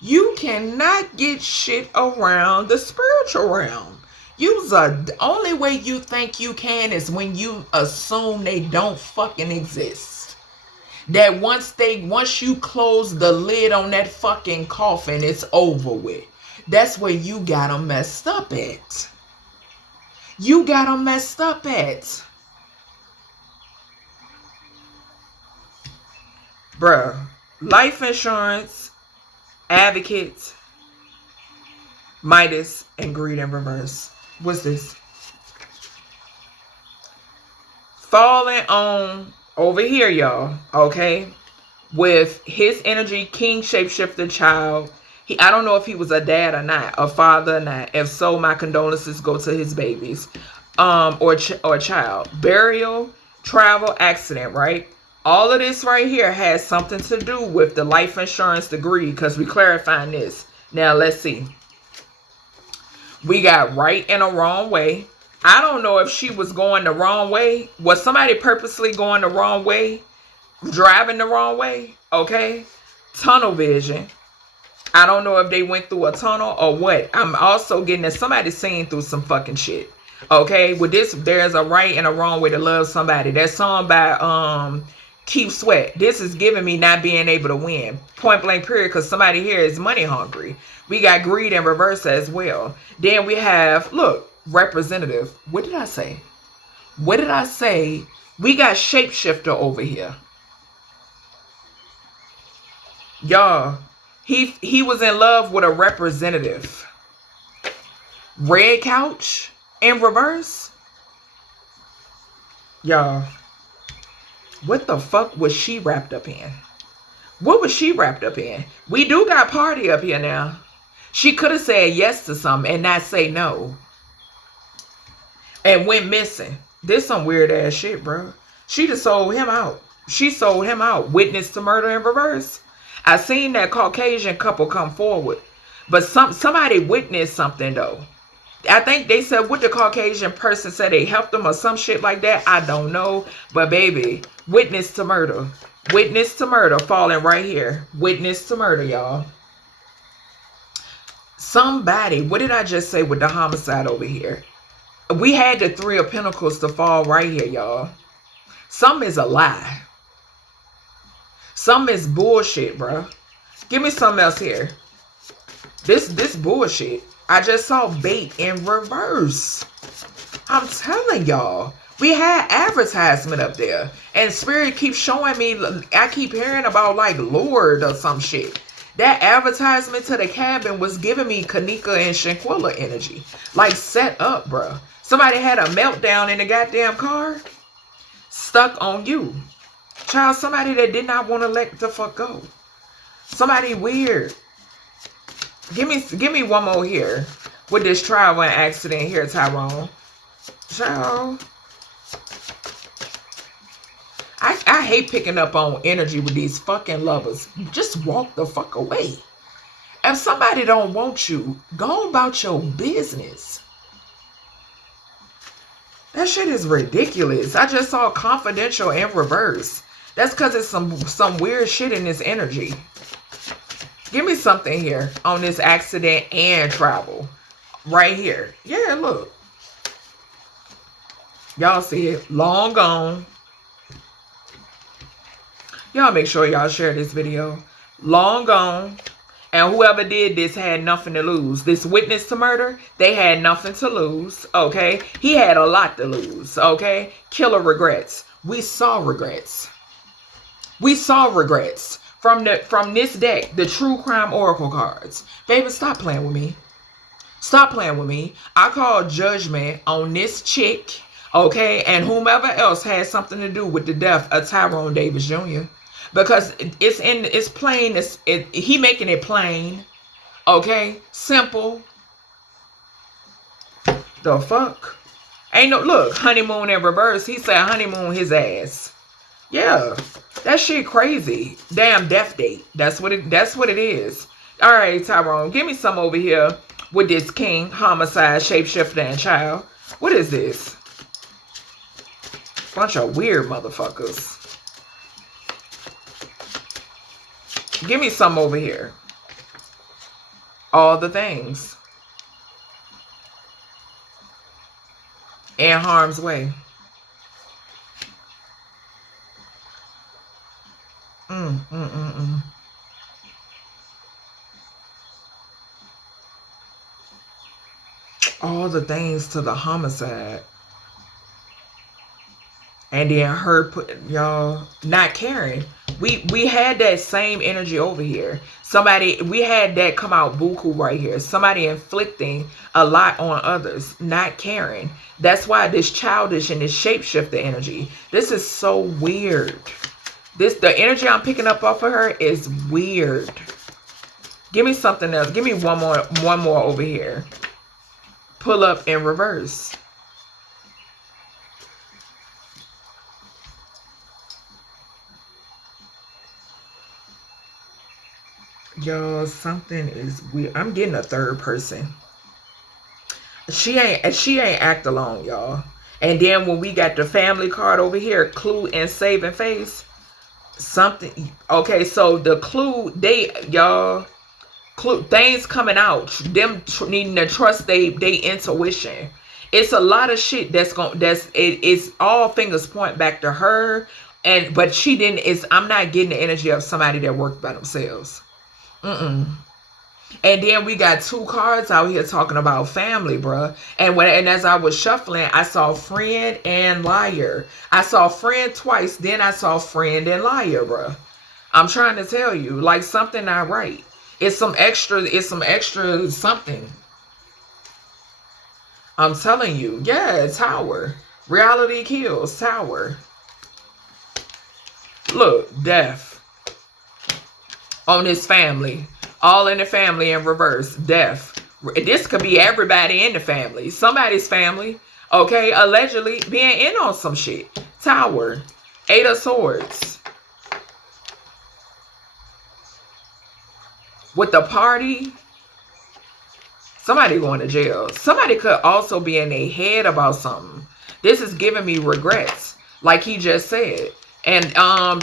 you cannot get shit around the spiritual realm. The only way you think you can is when you assume they don't fucking exist. That once you close the lid on that fucking coffin, it's over with. That's where you got them messed up at. You got them messed up at. Bruh. Life insurance, advocate, Midas, and greed in reverse. What's this? Falling on over here, y'all. Okay? With his energy, king, shapeshifter, child, I don't know if he was a dad or not, a father or not. If so, my condolences go to his babies, or child. Burial, travel, accident, right? All of this right here has something to do with the life insurance degree, because we clarifying this. Now, let's see. We got right and a wrong way. I don't know if she was going the wrong way. Was somebody purposely going the wrong way? Driving the wrong way? Okay. Tunnel vision. I don't know if they went through a tunnel or what. I'm also getting that somebody's seeing through some fucking shit. Okay. With this, there's a right and a wrong way to love somebody. That song by Keith Sweat. This is giving me not being able to win. Point blank period, because somebody here is money hungry. We got greed in reverse as well. Then we have, look, representative. What did I say? What did I say? We got shapeshifter over here. Y'all, he was in love with a representative. Red couch in reverse. Y'all, what the fuck was she wrapped up in? What was she wrapped up in? We do got party up here now. She could have said yes to something and not say no. And went missing. This some weird ass shit, bro. She just sold him out. She sold him out. Witness to murder in reverse. I seen that Caucasian couple come forward. But somebody witnessed something though. I think they said what the Caucasian person said, they helped them or some shit like that. I don't know. But baby, witness to murder. Witness to murder falling right here. Witness to murder, y'all. Somebody, what did I just say with the homicide over here? We had the Three of Pentacles to fall right here, y'all. Some is a lie. Some is bullshit, bro. Give me something else here. This bullshit. I just saw bait in reverse. I'm telling y'all. We had advertisement up there. And Spirit keeps showing me. I keep hearing about like Lord or some shit. That advertisement to the cabin was giving me Kanika and Shanquilla energy. Like set up, bro. Somebody had a meltdown in the goddamn car. Stuck on you. Child, somebody that did not want to let the fuck go. Somebody weird. Give me one more here. With this trial and accident here, Tyrone. Child. I hate picking up on energy with these fucking lovers. Just walk the fuck away. If somebody don't want you, go about your business. That shit is ridiculous. I just saw confidential in reverse. That's because it's some weird shit in this energy. Give me something here on this accident and travel. Right here. Yeah, look. Y'all see it. Long gone. Y'all make sure y'all share this video. Long gone. And whoever did this had nothing to lose. This witness to murder, they had nothing to lose. Okay? He had a lot to lose. Okay? Killer regrets. We saw regrets. We saw regrets. From this deck, the True Crime Oracle cards. Baby, stop playing with me. Stop playing with me. I call judgment on this chick, okay, and whomever else has something to do with the death of Tyrone Davis Jr. Because it's plain. He making it plain, okay, simple. The fuck? Ain't no look. Honeymoon in reverse. He said honeymoon his ass. Yeah, that shit crazy. Damn death date. That's what it is. All right, Tyrone, give me some over here with this king, homicide, shapeshifter, and child. What is this? Bunch of weird motherfuckers. Give me some over here. All the things. In harm's way. All the things to the homicide. And then her put y'all not caring. We had that same energy over here. We had that come out buku right here. Somebody inflicting a lot on others, not caring. That's why this childish and this shapeshifter energy. This is so weird. The energy I'm picking up off of her is weird. Give me something else. Give me one more over here. Pull up in reverse. Y'all, something is weird. I'm getting a third person. She ain't act alone, y'all. And then when we got the family card over here, clue and saving face, something. Okay, so the clue, y'all, clue things coming out. Them needing to trust they intuition. It's a lot of shit it's all fingers point back to her, but she didn't. I'm not getting the energy of somebody that worked by themselves. And then we got two cards out here talking about family, bruh. And as I was shuffling, I saw friend and liar. I saw friend twice, then I saw friend and liar, bruh. I'm trying to tell you, like, something not right. It's some extra something. I'm telling you. Yeah, Tower. Reality kills. Tower. Look, death. On this family. All in the family in reverse. Death. This could be everybody in the family. Somebody's family. Okay. Allegedly being in on some shit. Tower. 8 of Swords. With the party. Somebody going to jail. Somebody could also be in their head about something. This is giving me regrets. Like he just said. And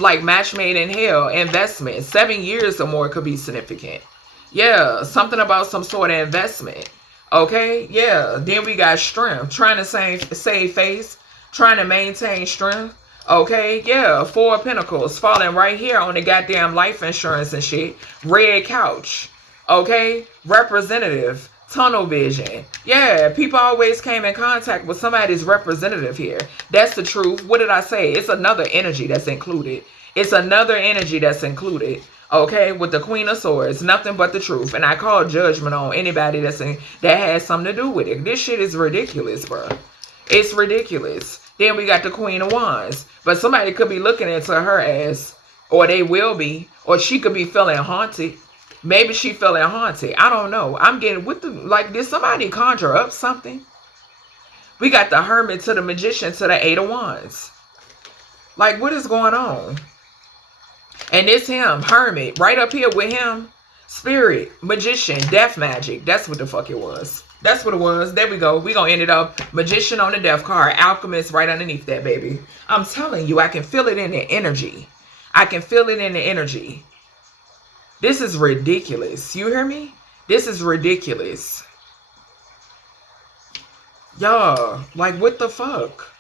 like match made in hell, investment, 7 years or more could be significant. Yeah, something about some sort of investment. Okay, yeah. Then we got strength, trying to save face, trying to maintain strength. Okay, yeah. 4 of Pentacles falling right here on the goddamn life insurance and shit. Red couch. Okay, representative. Tunnel vision. Yeah, people always came in contact with somebody's representative here. That's the truth. What did I say? It's another energy that's included. It's another energy that's included. Okay, with the Queen of Swords. Nothing but the truth. And I call judgment on anybody that has something to do with it. This shit is ridiculous, bro. It's ridiculous. Then we got the Queen of Wands. But somebody could be looking into her ass. Or they will be. Or she could be feeling haunted. Maybe she feeling haunted. I don't know. I'm getting did somebody conjure up something? We got the Hermit to the Magician to the 8 of Wands. Like, what is going on? And it's him, Hermit, right up here with him. Spirit, Magician, Death Magic. That's what the fuck it was. That's what it was. There we go. We gonna end it up. Magician on the Death card. Alchemist right underneath that, baby. I'm telling you, I can feel it in the energy. I can feel it in the energy. This is ridiculous. You hear me? This is ridiculous. Y'all, like, what the fuck?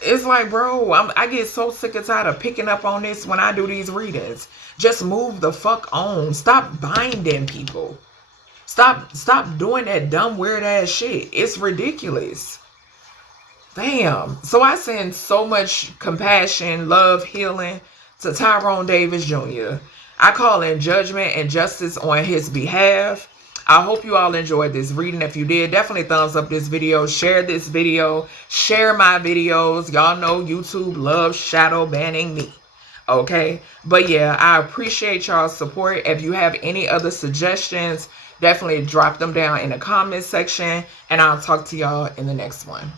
It's like, bro, I get so sick and tired of picking up on this when I do these readings. Just move the fuck on. Stop binding people. Stop doing that dumb, weird ass shit. It's ridiculous. Damn. So I send so much compassion, love, healing to Tyrone Davis Jr. I call in judgment and justice on his behalf. I hope you all enjoyed this reading. If you did, definitely thumbs up this video. Share this video. Share my videos. Y'all know YouTube loves shadow banning me. Okay? But yeah, I appreciate y'all's support. If you have any other suggestions, definitely drop them down in the comment section. And I'll talk to y'all in the next one.